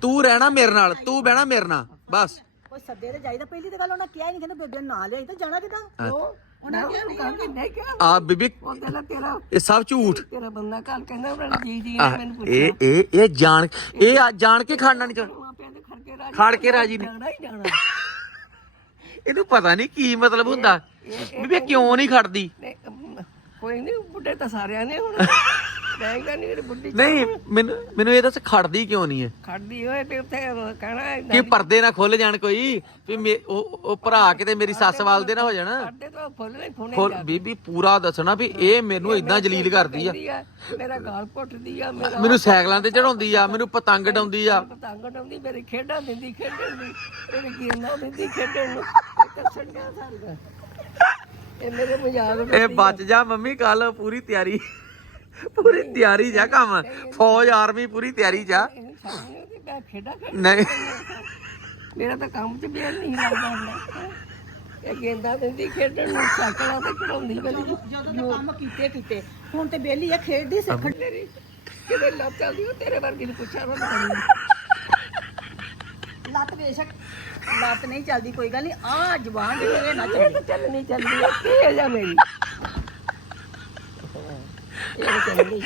Speaker 1: ਤੂੰ ਰਹਿਣਾ ਮੇਰੇ ਨਾਲ ਤੂੰ ਬਹਿਣਾ ਮੇਰੇ ਨਾਲ ਬਸ।
Speaker 3: ਕੋਈ ਸੱਦੇ ਤੇ ਜਾਈਦਾ ਪਹਿਲੀ ਤੇ ਗੱਲ ਉਹਨਾਂ ਕਿਹਾ ਹੀ ਨਹੀਂ ਕਹਿੰਦੇ ਬੇਬੇ ਨੂੰ ਨਾਲ ਲਿਆਈ ਤਾਂ ਜਾਣਾ ਕਿਦਾਂ?
Speaker 2: ਉਹ ਉਹਨਾਂ ਨੇ ਕਹਿੰਦੀ ਨਹੀਂ ਕਿਹਾ
Speaker 1: ਆ ਬੀਬੀ
Speaker 2: ਉਹ ਤੇਰਾ
Speaker 1: ਇਹ ਸਭ ਝੂਠ।
Speaker 2: ਤੇਰਾ ਬੰਦਾ ਕੱਲ ਕਹਿੰਦਾ ਉਹਨਾਂ ਨੇ ਜੀ ਜੀ ਨੇ
Speaker 1: ਆਹ,
Speaker 2: ਮੈਨੂੰ
Speaker 1: ਇਹ ਇਹ ਇਹ ਜਾਣ ਇਹ ਆ ਜਾਣ ਕੇ ਖਾਣਾ ਨਹੀਂ ਚਾਹੁੰਦਾ
Speaker 2: ਮਾਪਿਆਂ ਦੇ ਖੜ ਕੇ ਰਾਜੀ
Speaker 1: ਖੜ ਕੇ ਰਾਜੀ ਨਹੀਂ।
Speaker 2: ਜਾਣਾ ਹੀ ਜਾਣਾ।
Speaker 1: ਇਹਨੂੰ ਪਤਾ ਨਹੀਂ ਕੀ ਮਤਲਬ ਹੁੰਦਾ। ਬੀਬੀ ਕਿਉਂ ਨਹੀਂ ਖੜਦੀ?
Speaker 2: ਕੋਈ ਨਹੀਂ ਬੁੱਢੇ ਤਾਂ ਸਾਰਿਆਂ ਨੇ ਹੁਣ। ਕਹਿੰਦੀ ਮੇਰੀ ਬੁੱਢੀ
Speaker 1: ਨਹੀਂ ਮੈਨੂੰ ਮੈਨੂੰ ਇਹ ਦੱਸ ਖੜਦੀ ਕਿਉਂ ਨਹੀਂ ਹੈ
Speaker 2: ਖੜਦੀ ਹੋਏ ਤੇ ਉੱਥੇ ਕਹਿਣਾ
Speaker 1: ਕਿ ਪਰਦੇ ਨਾ ਖੁੱਲ ਜਾਣ ਕੋਈ ਵੀ ਉਹ ਉਹ ਭਰਾ ਕਿਤੇ ਮੇਰੀ ਸੱਸ ਵੱਲ ਦੇ ਨਾ ਹੋ ਜਾਣ।
Speaker 2: ਖੜਦੇ ਤਾਂ ਫੁੱਲ ਨਹੀਂ ਫੋਨੇ
Speaker 1: ਖੁੱਲ ਬੀਬੀ ਪੂਰਾ ਦੱਸਣਾ ਵੀ ਇਹ ਮੈਨੂੰ ਇਦਾਂ ਜਲੀਲ ਕਰਦੀ ਆ।
Speaker 2: ਮੇਰਾ ਗਾਲ ਘੁੱਟਦੀ ਆ ਮੇਰਾ
Speaker 1: ਮੈਨੂੰ ਸਾਈਕਲਾਂ ਤੇ ਚੜਾਉਂਦੀ ਆ ਮੈਨੂੰ ਪਤੰਗ ਡਾਉਂਦੀ ਆ।
Speaker 2: ਪਤੰਗ ਡਾਉਂਦੀ ਮੇਰੀ ਖੇਡਾਂ ਦਿੰਦੀ ਖੇਡਣ ਨੂੰ ਮੇਰੀ ਗੇਮਾਂ ਦਿੰਦੀ ਖੇਡਣ ਨੂੰ। ਕੱਸਣ ਗਿਆ ਸਾਰਾ ਇਹ ਮੇਰੇ ਮਜ਼ਾਕ
Speaker 1: ਇਹ ਬਚ ਜਾ ਮੰਮੀ ਕੱਲ ਪੂਰੀ ਤਿਆਰੀ। ਪੂਰੀ ਤਿਆਰੀ ਜਾ ਕੰਮ। ਫੌਜ ਆਰਮੀ ਪੂਰੀ ਤਿਆਰੀ ਜਾ।
Speaker 2: ਨਹੀਂ ਉਹਦੀ ਮੈਂ ਖੇਡਾਂ ਖੇਡ
Speaker 1: ਨਹੀਂ।
Speaker 2: ਮੇਰਾ ਤਾਂ ਕੰਮ 'ਚ ਬੇਲ ਨਹੀਂ ਲੱਗਦਾ ਹੁੰਦਾ। ਇਹ ਗੇਂਦਾਂ ਦਿੰਦੀ ਖੇਡਣ ਨੂੰ ਸਾਈਕਲਾਂ ਤੇ ਚੜਾਉਂਦੀ ਗਲੀ 'ਚ।
Speaker 3: ਜਦੋਂ ਤਾਂ ਕੰਮ ਕੀਤੇ ਕੀਤੇ ਹੁਣ ਤੇ ਬੇਲੀ ਆ ਖੇਡਦੀ ਸਿੱਖ
Speaker 2: ਤੇਰੀ ਕਿਤੇ ਲੱਤ ਚੱਲਦੀ ਉਹ ਤੇਰੇ ਵਰਗੀ ਨੂੰ ਪੁੱਛਿਆ ਨਾ ਕਰੀ
Speaker 3: ਲੱਤ ਬੇਸ਼ੱਕ ਲੱਤ ਨਹੀਂ ਚੱਲਦੀ ਕੋਈ ਗੱਲ ਨਹੀਂ। ਆ ਜ਼ਬਾਨ ਜਿਹੜੀ ਨਾ ਚੱਲੇ।
Speaker 2: ਇਹ ਤਾਂ ਚੱਲਣੀ ਚੱਲਦੀ ਹੈ ਕੀ ਹੈ ਜਾ ਮੇਰੀ। ਇਹ ਚੱਲਣੀ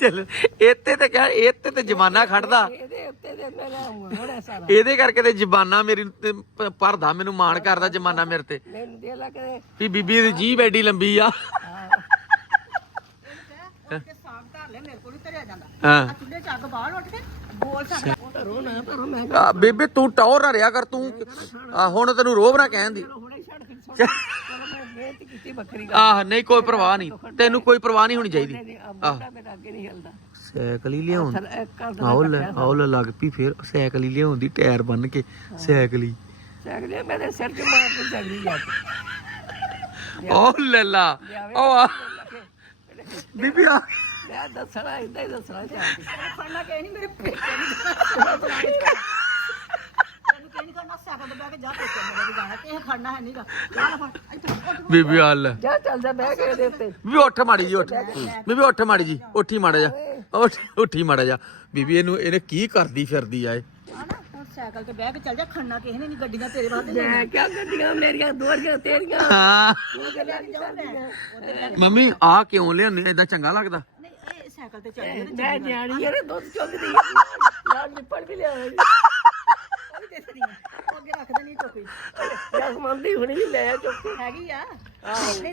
Speaker 1: ਚੱਲ ਇੱਥੇ ਤੇ ਕਹਿ ਇੱਥੇ ਤੇ ਜਮਾਨਾ ਖੜਦਾ।
Speaker 2: ਇਹਦੇ ਉੱਤੇ ਤੇ ਮੇਰਾ ਹੋਣਾ ਸਾਰਾ।
Speaker 1: ਇਹਦੇ ਕਰਕੇ ਤੇ ਜ਼ਬਾਨਾਂ ਮੇਰੀ ਤੇ ਭਰਦਾ ਮੈਨੂੰ ਮਾਣ ਕਰਦਾ ਜਮਾਨਾ ਮੇਰੇ ਤੇ।
Speaker 2: ਮੈਨੂੰ ਦੇ
Speaker 1: ਵੀ ਬੀਬੀ ਦੀ ਜੀਭ ਐਡੀ ਲੰਬੀ ਆ।
Speaker 3: ਧਰ ਲੈ ਮੇਰੇ ਕੋਲ ਨਹੀਂ ਧਰਿਆ ਜਾਂਦਾ।
Speaker 1: ਹਾਂ।
Speaker 3: ਆ ਚੁੱਲ੍ਹੇ ਚ ਅੱਗ ਬਾਹਰ ਉੱਠ ਕੇ ਬੋਲ ਸਕਦਾ।
Speaker 2: ਧਰੋ ਨਾ ਧਰੋ ਮੈਂ
Speaker 1: ਆ, ਬੀਬੀ ਤੂੰ ਟੌਰ ਨਾ ਰਿਆ ਕਰ ਤੂੰ ਆ, ਹੁਣ ਤੈਨੂੰ ਰੋਬ ਨਾ ਕਹਿਣ ਦੀ।
Speaker 2: ਹੁਣੇ ਹੀ ਛੱਡ ਕੇ ਸੁੱਟ ਚਲੋ ਮੈਂ ਮਿਹਨਤ ਕੀਤੀ ਬੱਕਰੀ ਗੱਲ।
Speaker 1: ਆਹ ਨਹੀਂ ਕੋਈ ਪਰਵਾਹ ਨਹੀਂ। ਤੈਨੂੰ ਕੋਈ ਪਰਵਾਹ ਨਹੀਂ ਹੋਣੀ ਚਾਹੀਦੀ।
Speaker 2: ਨਹੀਂ ਆ ਮੁੰਡਾ ਮੇਰਾ ਅੱਗੇ ਨਹੀਂ ਹਿਲਦਾ।
Speaker 1: ਸਾਈਕਲ ਹੀ ਲਿਆਉਣ
Speaker 2: ਚਲ ਇੱਕ ਕਰ ਦੇ
Speaker 1: ਆਉ ਲੈ ਆਉ ਲੈ ਲੱਗ ਪਈ ਫਿਰ ਸਾਈਕਲ ਹੀ ਲਿਆਉਂਦੀ ਟਾਇਰ ਬੰਨ ਕੇ ਸਾਈਕਲ ਹੀ।
Speaker 2: ਸਗਲੇ ਮੇਰੇ ਸਿਰ 'ਚ ਮਾਰ ਕੇ ਚੱਲੀ ਜਾ
Speaker 1: ਓ ਲੱਲਾ ਓ ਆ ਬੀਬੀ ਆ
Speaker 2: ਮੈਂ ਦੱਸਣਾ ਇਦਾਂ ਹੀ ਦੱਸਣਾ ਚਾਹਤੀ
Speaker 3: ਫੜਨਾ ਕਿ ਨਹੀਂ ਮੇਰੇ ਪੇਕੇ ਨਹੀਂ [LAUGHS] ਤੈਨੂੰ ਕਿਹ ਨਹੀਂ ਕਰਨਾ ਸਾਈਕਲ ਤੇ ਬਹਿ ਕੇ ਜਾ ਪੇਕੇ ਮੇਰੇ ਵੀ ਜਾਣਾ। ਕਿਸੇ ਖੜਨਾ ਹੈ ਨਹੀਂਗਾ ਜਾ ਨਾ ਫੜ ਇੱਥੇ ਉੱਠ
Speaker 1: ਬੀਬੀ ਆ ਲੈ
Speaker 2: ਜਾ ਚੱਲ ਜਾ ਬਹਿ ਕੇ ਇਹਦੇ ਉੱਤੇ।
Speaker 1: ਬੀਬੀ ਉੱਠ ਮਾੜੀ ਜੀ ਉੱਠ। ਬੀਬੀ ਉੱਠ ਮਾੜੀ ਜੀ ਉੱਠੀ ਮਾੜਾ ਜਾ ਉੱਠ ਉੱਠੀ ਮਾੜਾ ਜਾ ਬੀਬੀ ਇਹਨੂੰ ਇਹਨੇ ਕੀ ਕਰਦੀ ਫਿਰਦੀ ਆ ਇਹ?
Speaker 3: ਹਨਾ ਹੁਣ ਸਾਈਕਲ ਤੇ ਬਹਿ ਕੇ ਚੱਲ ਜਾ ਖੜਨਾ ਕਿਸੇ ਨੇ ਨਹੀਂ ਗੱਡੀਆਂ ਤੇਰੇ ਵਾਸਤੇ
Speaker 2: ਮੈਂ ਕਿਆ ਗੱਡੀਆਂ ਮੇਰੀਆਂ ਦੋਰੀਆਂ ਤੇਰੀਆਂ।
Speaker 1: ਹਾਂ।
Speaker 2: ਦੋ ਗੱਡੀਆਂ ਨਹੀਂ ਚੱਲਦੀਆਂ
Speaker 1: ਮੰਮੀ ਆ ਕਿਉਂ ਲਿਆਉਂਦੀ ਏਦਾਂ ਚੰਗਾ ਲੱਗਦਾ?
Speaker 3: ਸਾਈਕਲ ਤੇ ਚੱਲ ਜਾ
Speaker 2: ਮੈਂ ਨਿਆਣੀ ਯਾਰ ਦੁੱਧ ਚੁੱਕਦੀ। ਲਾਲ ਨਿਪੜ ਵੀ ਲਿਆ
Speaker 3: ਉਹ ਵੀ ਦੇ ਸਕਦੀ ਆ। ਉਹ ਅੱਗੇ ਰੱਖ ਦੇਣੀ ਟੋਪੀ
Speaker 2: ਜਸ ਮੰਦੀ ਹੁਣੀ ਵੀ ਲੈ ਚੁੱਕ
Speaker 3: ਹੈਗੀ ਆ?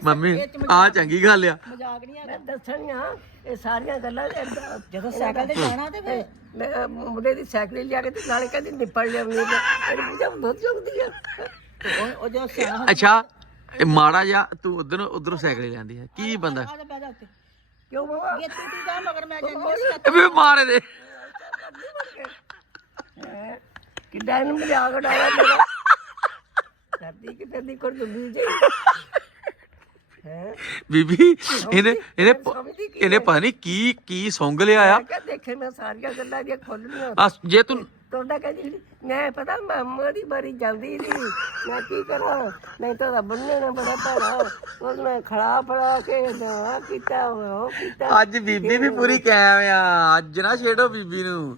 Speaker 1: ਮੰਮੀ ਆ ਚੰਗੀ ਗੱਲ ਆ।
Speaker 3: ਮਜ਼ਾਕ ਨਹੀਂ ਹੈਗਾ।
Speaker 2: ਮੈਂ ਦੱਸਣੀਆਂ ਇਹ ਸਾਰੀਆਂ ਗੱਲਾਂ ਏਦਾਂ-
Speaker 3: ਜਦੋਂ ਸਾਈਕਲ ਤੇ ਜਾਣਾ ਤੇ ਫਿਰ?
Speaker 2: ਮੈਂ ਮੁੰਡੇ ਦੀ ਸਾਈਕਲ ਲਿਆ ਕੇ ਤੇ ਨਾਲੇ ਕਹਿੰਦੀ ਨਿਪੜ ਲਿਆਉਣੀ ਹੈ ਬਹੁਤ ਚੁੱਕਦੀ ਆ।
Speaker 3: ਉਹ ਉਹ ਜੋ ਸਿਆਣਾ
Speaker 1: ਅੱਛਾ ਇਹ ਮਾੜਾ ਜਿਹਾ ਤੂੰ ਉਧਰ ਉਧਰੋਂ ਸਾਈਕਲ ਲੈਂਦੀ ਹੈ ਕੀ ਬੰਦਾ?
Speaker 3: ਆ ਜਾ ਬਹਿ ਜਾ ਉੱਤੇ।
Speaker 2: ਕਿਉਂ ਬਾਬਾ?
Speaker 3: ਇਹ ਤੂੰ ਤੂੰ ਜਾ ਮਗਰ ਮੈਂ ਜਾਂਦੀ ਹਾਂ
Speaker 1: ਇਹ ਵੀ ਮਾਰੇ ਦੇ।
Speaker 2: ਹੈਂ? ਕਿੱਦਾਂ ਇਹਨੂੰ ਮਜ਼ਾਕ ਉਡਾਇਆ ਮੇਰਾ ਕਰਦੀ ਕਿਤੇ ਦੀ ਕਰ ਦੁੱਬੀ ਜੀ ਹੈ?
Speaker 1: ਬੀਬੀ ਇਹਨੇ ਇਹਨੇ ਪ- ਇਹਨੇ ਪਤਾ ਨਹੀਂ ਕੀ ਕੀ ਸੌਂਗ ਲਿਆ ਆ।
Speaker 2: ਮੈਂ ਕਿਹਾ ਦੇਖੇ ਮੈਂ ਸਾਰੀਆਂ ਗੱਲਾਂ ਦੀਆਂ ਖੋਲਣੀਆਂ
Speaker 1: ਆ ਜੇ ਤੂੰ
Speaker 2: ਤੁਹਾਡਾ ਕਹਿੰਦੀ ਮੈਂ ਪਤਾ ਮਾਮਾ ਦੀ ਬਾਰੀ ਜਾਂਦੀ ਸੀ। ਮੈਂ ਕੀ ਕਰਾਂ? ਨਹੀਂ ਤਾਂ ਰੱਬ ਨੇ ਨਾ ਬੜਾ ਭਾਰਾ ਉਹਨੇ ਖੜਾ ਫੜਾ ਕੇ ਨਾ ਕੀਤਾ ਉਹ ਕੀਤਾ।
Speaker 1: ਅੱਜ ਬੀਬੀ ਵੀ ਪੂਰੀ ਕਾਇਮ ਆ। ਅੱਜ ਨਾ ਛੇੜੋ ਬੀਬੀ ਨੂੰ।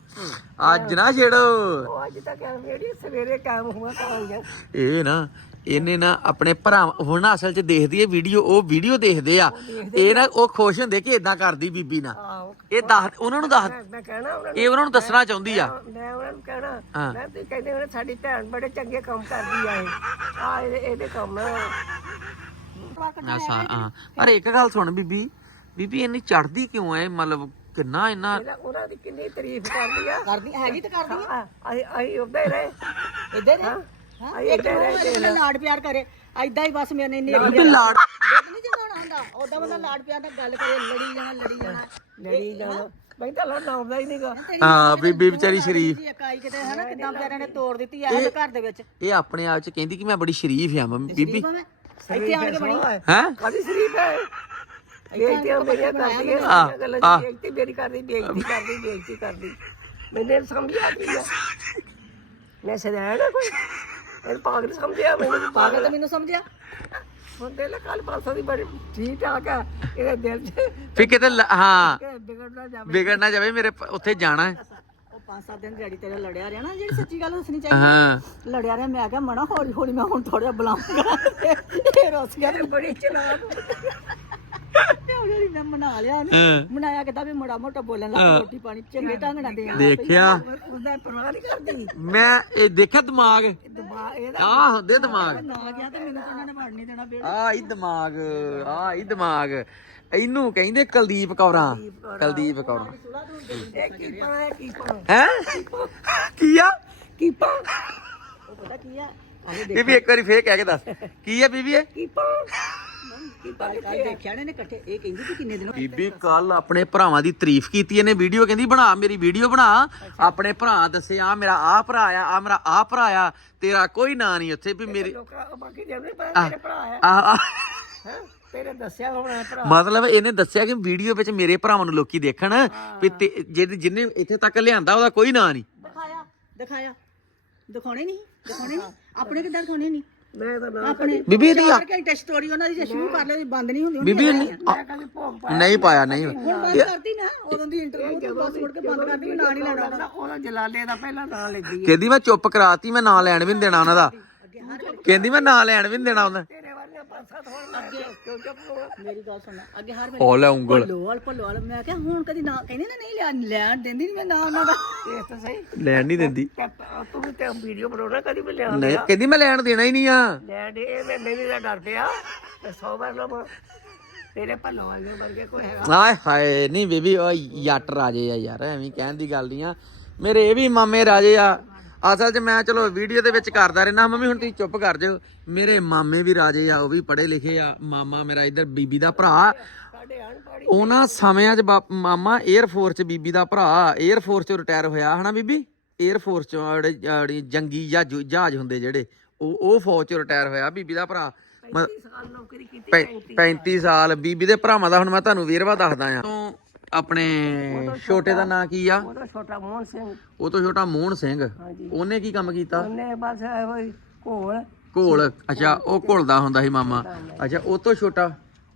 Speaker 1: ਅੱਜ ਨਾ ਛੇੜੋ।
Speaker 2: ਉਹ ਅੱਜ ਤੱਕ ਜਿਹੜੀ ਸਵੇਰੇ ਕੰਮ ਹੁਆ ਕਰਾਂਗੇ
Speaker 1: ਇਹ ਨਾ ਇਹਨੇ ਨਾ ਆਪਣੇ ਭਰਾ ਹੁਣ ਨਾ ਅਸਲ 'ਚ ਦੇਖਦੀ ਹੈ ਵੀਡੀਓ ਉਹ ਵੀਡੀਓ ਦੇਖਦੇ ਆ। ਇਹ ਨਾ ਉਹ ਖੁਸ਼ ਹੁੰਦੇ ਕਿ ਇਦਾਂ ਕਰਦੀ ਬੀਬੀ
Speaker 2: ਆਹੋ।
Speaker 1: ਇਹ ਦੱਸ ਉਹਨਾਂ ਨੂੰ ਦੱਸ
Speaker 2: ਮੈਂ- ਮੈਂ ਕਹਿਣਾ ਉਹਨਾਂ
Speaker 1: ਇਹ ਉਹਨਾਂ ਨੂੰ ਦੱਸਣਾ ਚਾਹੁੰਦੀ ਆ।
Speaker 2: ਮੈਂ ਉਹਨਾਂ ਨੂੰ ਕਹਿਣਾ
Speaker 1: ਹਾਂ।
Speaker 2: ਮੈਂ ਤੇ ਕਹਿੰਦੇ ਉਹਨੇ ਸਾਡੀ ਭੈਣ ਬੜੇ ਚੰਗੇ ਕੰਮ ਕਰਦੀ ਆ ਇਹ। ਆ ਇਹਦੇ ਇਹਦੇ ਕੰਮ ਆ।
Speaker 1: ਆ ਸਾ- ਹਾਂ। ਪਰ ਇੱਕ ਗੱਲ ਸੁਣ ਬੀਬੀ। ਬੀਬੀ ਇੰਨੀ ਚੜਦੀ ਕਿਉਂ ਐ ਮਤਲਬ ਕਿੰਨਾ ਇੰਨਾ
Speaker 2: ਇਹਦਾ ਉਹਨਾਂ ਦੀ ਕਿੰਨੀ ਤਾਰੀਫ ਕਰਦੀ ਆ।
Speaker 3: ਕਰਦੀ ਹੈਗੀ ਤੇ ਕਰਦੀ
Speaker 2: ਆ। ਅਸੀਂ ਅਸੀਂ ਉੱਦਾਂ ਹੀ ਰਹੇ।
Speaker 3: ਇੱਧਰ ਹੀ
Speaker 2: ਹਾਂ।
Speaker 3: ਹਾਂ। ਇੱਕ ਮੇਰੇ ਨਾਲ ਲਾਡ ਪਿਆਰ ਕਰੇ। ਐਦਾਂ ਹੀ ਬਸ ਮੇਰੇ ਨੇਰੀ
Speaker 1: ਲਾੜ
Speaker 3: ਨਹੀਂ ਜਗਾਉਣਾ ਹੁੰਦਾ ਉਹਦਾ ਬੰਦਾ ਲਾਡ ਪਿਆਰ ਨਾਲ ਗੱਲ ਕਰੇ ਲੜੀ ਜਾਣਾ ਲੜੀ ਜਾਣਾ।
Speaker 2: ਲੜੀ ਜਾਣਾ। ਮੈਂ ਤਾਂ ਲੜਨਾ ਆਉਂਦਾ ਹੀ ਨਹੀਂਗਾ।
Speaker 1: ਹਾਂ ਬੀਬੀ ਵਿਚਾਰੀ ਸ਼ਰੀਫ।
Speaker 3: ਇਕਾਈ ਕਿਤੇ ਹਨਾ ਕਿਦਾਂ ਵਿਚਾਰਿਆਂ ਨੇ ਤੋੜ ਦਿੱਤੀ ਐ ਘਰ ਦੇ ਵਿੱਚ?
Speaker 1: ਇਹ ਆਪਣੇ ਆਪ 'ਚ ਕਹਿੰਦੀ ਕਿ ਮੈਂ ਬੜੀ ਸ਼ਰੀਫ ਆ ਮੰਮੀ ਬੀਬੀ।
Speaker 3: ਇੱਥੇ ਆਣ ਕੇ ਬਣੀ।
Speaker 1: ਹੈ
Speaker 2: ਕਾਦੀ ਸ਼ਰੀਫ ਹੈ? ਬੇਇੱਜ਼ਤੀਆਂ ਮੇਰੀਆਂ ਕਰਦੀ ਹੈ ਗੱਲਾਂ ਦੀ ਬੇਇੱਜ਼ਤੀ ਮੇਰੀ ਕਰਦੀ ਬੇਇੱਜ਼ਤੀ ਕਰਦੀ ਬੇਇੱਜ਼ਤੀ ਕਰਦੀ। ਮੈਨੇ ਸਮਝਿਆ ਕੀ ਆ। [LAUGHS] ਮੈਂ ਸਦਾਇਆ ਨਾ ਕੋਈ? ਇਹ ਪਾਗਲ ਸਮਝਿਆ ਮੈਨੂੰ ਵੀ
Speaker 3: ਪਾਗਲ
Speaker 2: ਪਾਗਲ।
Speaker 3: ਤਾਂ ਮੈਨੂੰ ਸਮਝਿਆ।
Speaker 2: ਹੁਣ ਦੇ ਲੈ ਕੱਲ ਪਾਸੋਂ ਦੀ ਬੜੀ ਠੀਕ ਠਾਕ ਆ ਇਹਦੇ ਦਿਲ 'ਚ
Speaker 1: ਫਿਰ ਕਿਤੇ ਲ- ਹਾਂ।
Speaker 2: ਕਿ ਵਿਗੜਨਾ ਜਾਵੇ।
Speaker 1: ਵਿਗੜ ਨਾ ਜਾਵੇ ਮੇਰੇ ਪ- ਉੱਥੇ ਜਾਣਾ ਹੈ।
Speaker 3: ਉਹ ਪੰਜ ਸੱਤ ਦਿਨ ਡੈਡੀ ਤੇਰੇ ਲੜਿਆ ਰਿਹਾ ਨਾ ਜਿਹੜੀ ਸੱਚੀ ਗੱਲ ਦੱਸਣੀ ਚਾਹੀਦੀ।
Speaker 1: ਹਾਂ।
Speaker 3: ਲੜਿਆ ਰਿਹਾ ਮੈਂ ਕਿਹਾ ਮਣਾ ਹੌਲੀ ਹੌਲੀ ਮੈਂ ਹੁਣ ਥੋੜਾ ਬੁਲਾਉਂਗਾ ਇਹ ਰੁੱਸ ਗਿਆ। ਤੇ
Speaker 2: ਬੜੀ ਚਲਾਕ।
Speaker 3: ਮੈਂ ਮਨਾ ਲਿਆ ਉਹਨੂੰ। ਮਨਾਇਆ ਕਿਦਾਂ ਵੀ ਮੋੜਾ ਮੋਟਾ ਬੋਲਣ ਲੱਗ ਰੋਟੀ ਪਾਣੀ ਚੰਗੇ ਢੰਗ ਨਾਲ ਦੇਣ ਲੱਗ ਪਈ।
Speaker 1: ਦੇਖਿਆ।
Speaker 2: ਉਹਦਾ ਪਰਵਾਹ ਨਹੀਂ ਕਰਦੀ।
Speaker 1: ਮੈਂ ਇਹ ਦੇਖਿਆ ਦਿਮਾਗ।
Speaker 2: ਦਬਾ ਇਹਦਾ
Speaker 1: ਹੁੰਦੇ ਦਿਮਾਗ।
Speaker 3: ਨਾ ਗਿਆ ਤੇ ਮੈਨੂੰ ਤਾਂ ਉਹਨਾਂ ਨੇ ਵੜ ਨਹੀਂ ਦੇਣਾ ਬੇੜ
Speaker 1: ਆ ਹੀ ਦਿਮਾਗ ਆ ਹੀ ਦਿਮਾਗ। ਇਹਨੂੰ ਕਹਿੰਦੇ ਕੁਲਦੀਪ ਕੌਰਾਂ। ਕੁਲਦੀਪ ਕੌਰਾਂ।
Speaker 2: ਇਹ ਕੀ ਪਾ ਹੈ ਕੀ ਪਾ
Speaker 1: ਹੈ? ਕੀ ਆ?
Speaker 2: ਕੀ ਪਾ
Speaker 3: ਉਹ ਪਤਾ ਕੀ ਆ?
Speaker 1: ਬੀਬੀ ਇੱਕ ਵਾਰੀ ਫੇਰ ਕਹਿ ਕੇ ਦੱਸ। ਕੀ ਆ ਬੀਬੀ ਇਹ?
Speaker 2: ਕੀ ਪਾ ਕੀ ਪਾ
Speaker 3: ਕੱਲ ਦੇਖਿਆ ਨੇ ਇਕੱਠੇ ਇਹ ਕਹਿੰਦੀ ਕਿ ਕਿੰਨੇ ਦਿਨ
Speaker 1: ਬੀਬੀ ਕੱਲ ਆਪਣੇ ਭਰਾਵਾਂ ਦੀ ਤਾਰੀਫ ਕੀਤੀ ਇਹਨੇ ਵੀਡੀਓ ਕਹਿੰਦੀ ਬਣਾ ਮੇਰੀ ਵੀਡੀਓ ਬਣਾ। ਆਪਣੇ ਭਰਾ ਦੱਸੇ ਆ ਮੇਰਾ ਆ ਭਰਾ ਆ ਆ ਮੇਰਾ ਆ ਭਰਾ ਆ ਤੇਰਾ ਕੋਈ ਨਾਂ ਨਹੀਂ ਉੱਥੇ ਵੀ ਮੇਰੀ
Speaker 2: ਲੋਕਾਂ ਬਾਕੀ ਜਿਹੜੇ ਪਾ ਤੇਰੇ ਭਰਾ ਹੈ
Speaker 1: ਆ ਆ
Speaker 2: ਹੈਂ? ਤੇਰੇ ਦੱਸਿਆ ਹੋਣਾ ਭਰਾ।
Speaker 1: ਮਤਲਬ ਇਹਨੇ ਦੱਸਿਆ ਕਿ ਵੀਡੀਓ ਵਿੱਚ ਮੇਰੇ ਭਰਾਵਾਂ ਨੂੰ ਲੋਕੀ ਦੇਖਣ ਵੀ ਜਿਹਨੇ ਜਿਹਨੇ ਇੱਥੇ ਤੱਕ ਲਿਆਂਦਾ ਉਹਦਾ ਕੋਈ ਨਾਂ ਨਹੀਂ।
Speaker 3: ਦਿਖਾਇਆ ਦਿਖਾਇਆ। ਦਿਖਾਉਣੇ ਨਹੀਂ ਦਿਖਾਉਣੇ ਨਹੀਂ। ਆਪਣੇ ਕਿੱਦਾਂ ਦਿਖਾਉਣੇ ਨਹੀਂ?
Speaker 2: ਮੈਂ ਤਾਂ ਨਾ
Speaker 3: ਆਪਣੇ
Speaker 1: ਬੀਬੀ ਇਹਦੀ ਆ-
Speaker 3: ਚਾਰ ਘੰਟੇ ਸਟੋਰੀ ਉਹਨਾਂ ਦੀ ਜੇ ਸ਼ੁਰੂ ਕਰ ਲਈ ਬੰਦ ਨਹੀਂ ਹੁੰਦੀ
Speaker 1: ਬੀਬੀ
Speaker 2: ਪਾ
Speaker 1: ਨਹੀਂ ਪਾਇਆ ਨਹੀਂ
Speaker 3: ਹੁਣ ਬੰਦ ਕਰਤੀ ਨਾ ਉਦੋਂ ਦੀ ਇੰਟਰਵਿਊ ਤੋਂ ਬਸ ਮੁੜ ਕੇ ਬੰਦ ਕਰਦੀ ਨਾਂ ਨਹੀਂ ਲੈਣਾ।
Speaker 2: ਉਹਦਾ ਉਹਦਾ ਜਲਾਲੇ ਦਾ ਪਹਿਲਾਂ ਨਾਂ ਲੈਂਦੀ ਹੈ
Speaker 1: ਕਹਿੰਦੀ ਮੈਂ ਚੁੱਪ ਕਰਾਤੀ ਮੈਂ ਨਾਂ ਲੈਣ ਵੀ ਨਹੀਂ ਦੇਣਾ ਉਹਨਾਂ ਦਾ। ਕਹਿੰਦੀ ਮੈਂ ਨਾਂ ਲੈਣ ਵੀ ਨਹੀਂ ਦੇਣਾ ਉਹਨਾਂ
Speaker 2: ਤੇਰੇ ਵਾਲੀਆਂ ਪਾਸਾ ਥੋੜਾ ਨਾ ਕਿਉਂ ਚੁੱਪ
Speaker 3: ਮੇਰੀ ਗੱਲ ਸੁਣ ਅੱਗੇ ਹਰ ਵੇਲੇ
Speaker 1: ਉਹ ਲੈ ਉਂਗਲ।
Speaker 3: ਭੱਲੋਵਾਲ ਭੱਲੋਵਾਲ ਮੈਂ ਕਿਹਾ ਹੁਣ ਕਦੀ ਨਾ ਕਹਿੰਦੇ ਨਾ ਨਹੀਂ ਲਿਆ ਲੈਣ ਦਿੰਦੀ ਨਹੀਂ ਮੈਂ ਨਾ ਉਹਨਾਂ ਦਾ।
Speaker 2: ਇਹ ਤਾਂ ਸਹੀ।
Speaker 1: ਲੈਣ ਨਹੀਂ ਦਿੰਦੀ।
Speaker 2: ਤੇ ਤੂੰ ਵੀ ਤੇ ਵੀਡੀਓ ਬਣਾਉਣਾ ਕਦੀ ਵੀ ਲਿਆ
Speaker 1: ਨਹੀਂ ਕਹਿੰਦੀ ਮੈਂ ਲੈਣ ਦੇਣਾ ਹੀ ਨਹੀਂ ਆ।
Speaker 2: ਲੈ ਦੇ ਇਹ ਮੈਂ ਮੇਰੀ ਦਾ ਡਰ ਪਿਆ। ਤੇ ਸੌ ਵਾਰ ਲਵਾਂ। ਤੇਰੇ ਭੱਲੋ ਵਾਲੇ ਵਰਗੇ ਕੋਈ ਹੈਗਾ।
Speaker 1: ਆਏ ਹਾਏ ਨਹੀਂ ਬੀਬੀ ਉਹ ਯੱਟ ਰਾਜੇ ਆ ਯਾਰ ਐਵੇਂ ਕਹਿਣ ਦੀ ਗੱਲ ਨਹੀਂ ਆ। ਮੇਰੇ ਇਹ ਵੀ ਮਾਮੇ ਰਾਜੇ ਆ। ਅਸਲ 'ਚ ਮੈਂ ਚਲੋ ਵੀਡੀਓ ਦੇ ਵਿੱਚ ਕਰਦਾ ਰਹਿਣਾ ਮੰਮੀ ਹੁਣ ਤੁਸੀਂ ਚੁੱਪ ਕਰ ਜਾਓ ਮੇਰੇ ਮਾਮੇ ਵੀ ਰਾਜੇ ਆ ਉਹ ਵੀ ਪੜ੍ਹੇ ਲਿਖੇ ਆ। ਮਾਮਾ ਮੇਰਾ ਇਧਰ ਬੀਬੀ ਦਾ ਭਰਾ। ਉਹਨਾਂ ਸਮਿਆਂ 'ਚ ਮਾਮਾ 에ਅਰ ਫੋਰਸ 'ਚ ਬੀਬੀ ਦਾ ਭਰਾ 에ਅਰ ਫੋਰਸ 'ਚ ਰਿਟਾਇਰ ਹੋਇਆ ਹਨਾ ਬੀਬੀ? 에ਅਰ ਫੋਰਸ 'ਚ ਜੰਗੀ ਜਹਾਜ਼ ਹੁੰਦੇ ਜਿਹੜੇ ਉਹ ਉਹ ਫੌਜ ਚੋਂ ਰਿਟਾਇਰ ਹੋਇਆ ਬੀਬੀ ਦਾ ਭਰਾ।
Speaker 2: 35 ਸਾਲ ਨੌਕਰੀ ਕੀਤੀ
Speaker 1: 35 ਸਾਲ ਬੀਬੀ ਦੇ ਭਰਾਵਾਂ ਦਾ ਹੁਣ ਮੈਂ ਤੁਹਾਨੂੰ ਵੇਰਵਾ ਦੱਸਦਾ ਆ। ਆਪਣੇ ਛੋਟੇ ਦਾ ਨਾਂ ਕੀ ਆ?
Speaker 2: ਉਹਦਾ ਛੋਟਾ ਮੋਹਨ ਸਿੰਘ।
Speaker 1: ਉਹ ਤੋਂ ਛੋਟਾ ਮੋਹਨ ਸਿੰਘ।
Speaker 2: ਹਾਂਜੀ।
Speaker 1: ਉਹਨੇ ਕੀ ਕੰਮ ਕੀਤਾ?
Speaker 2: ਉਹਨੇ ਬਸ ਇਹੋ ਹੀ ਘੋਲ।
Speaker 1: ਘੋਲ। ਅੱਛਾ ਉਹ ਘੁਲਦਾ ਹੁੰਦਾ ਸੀ ਮਾਮਾ। ਅੱਛਾ ਉਹ ਤੋਂ ਛੋਟਾ?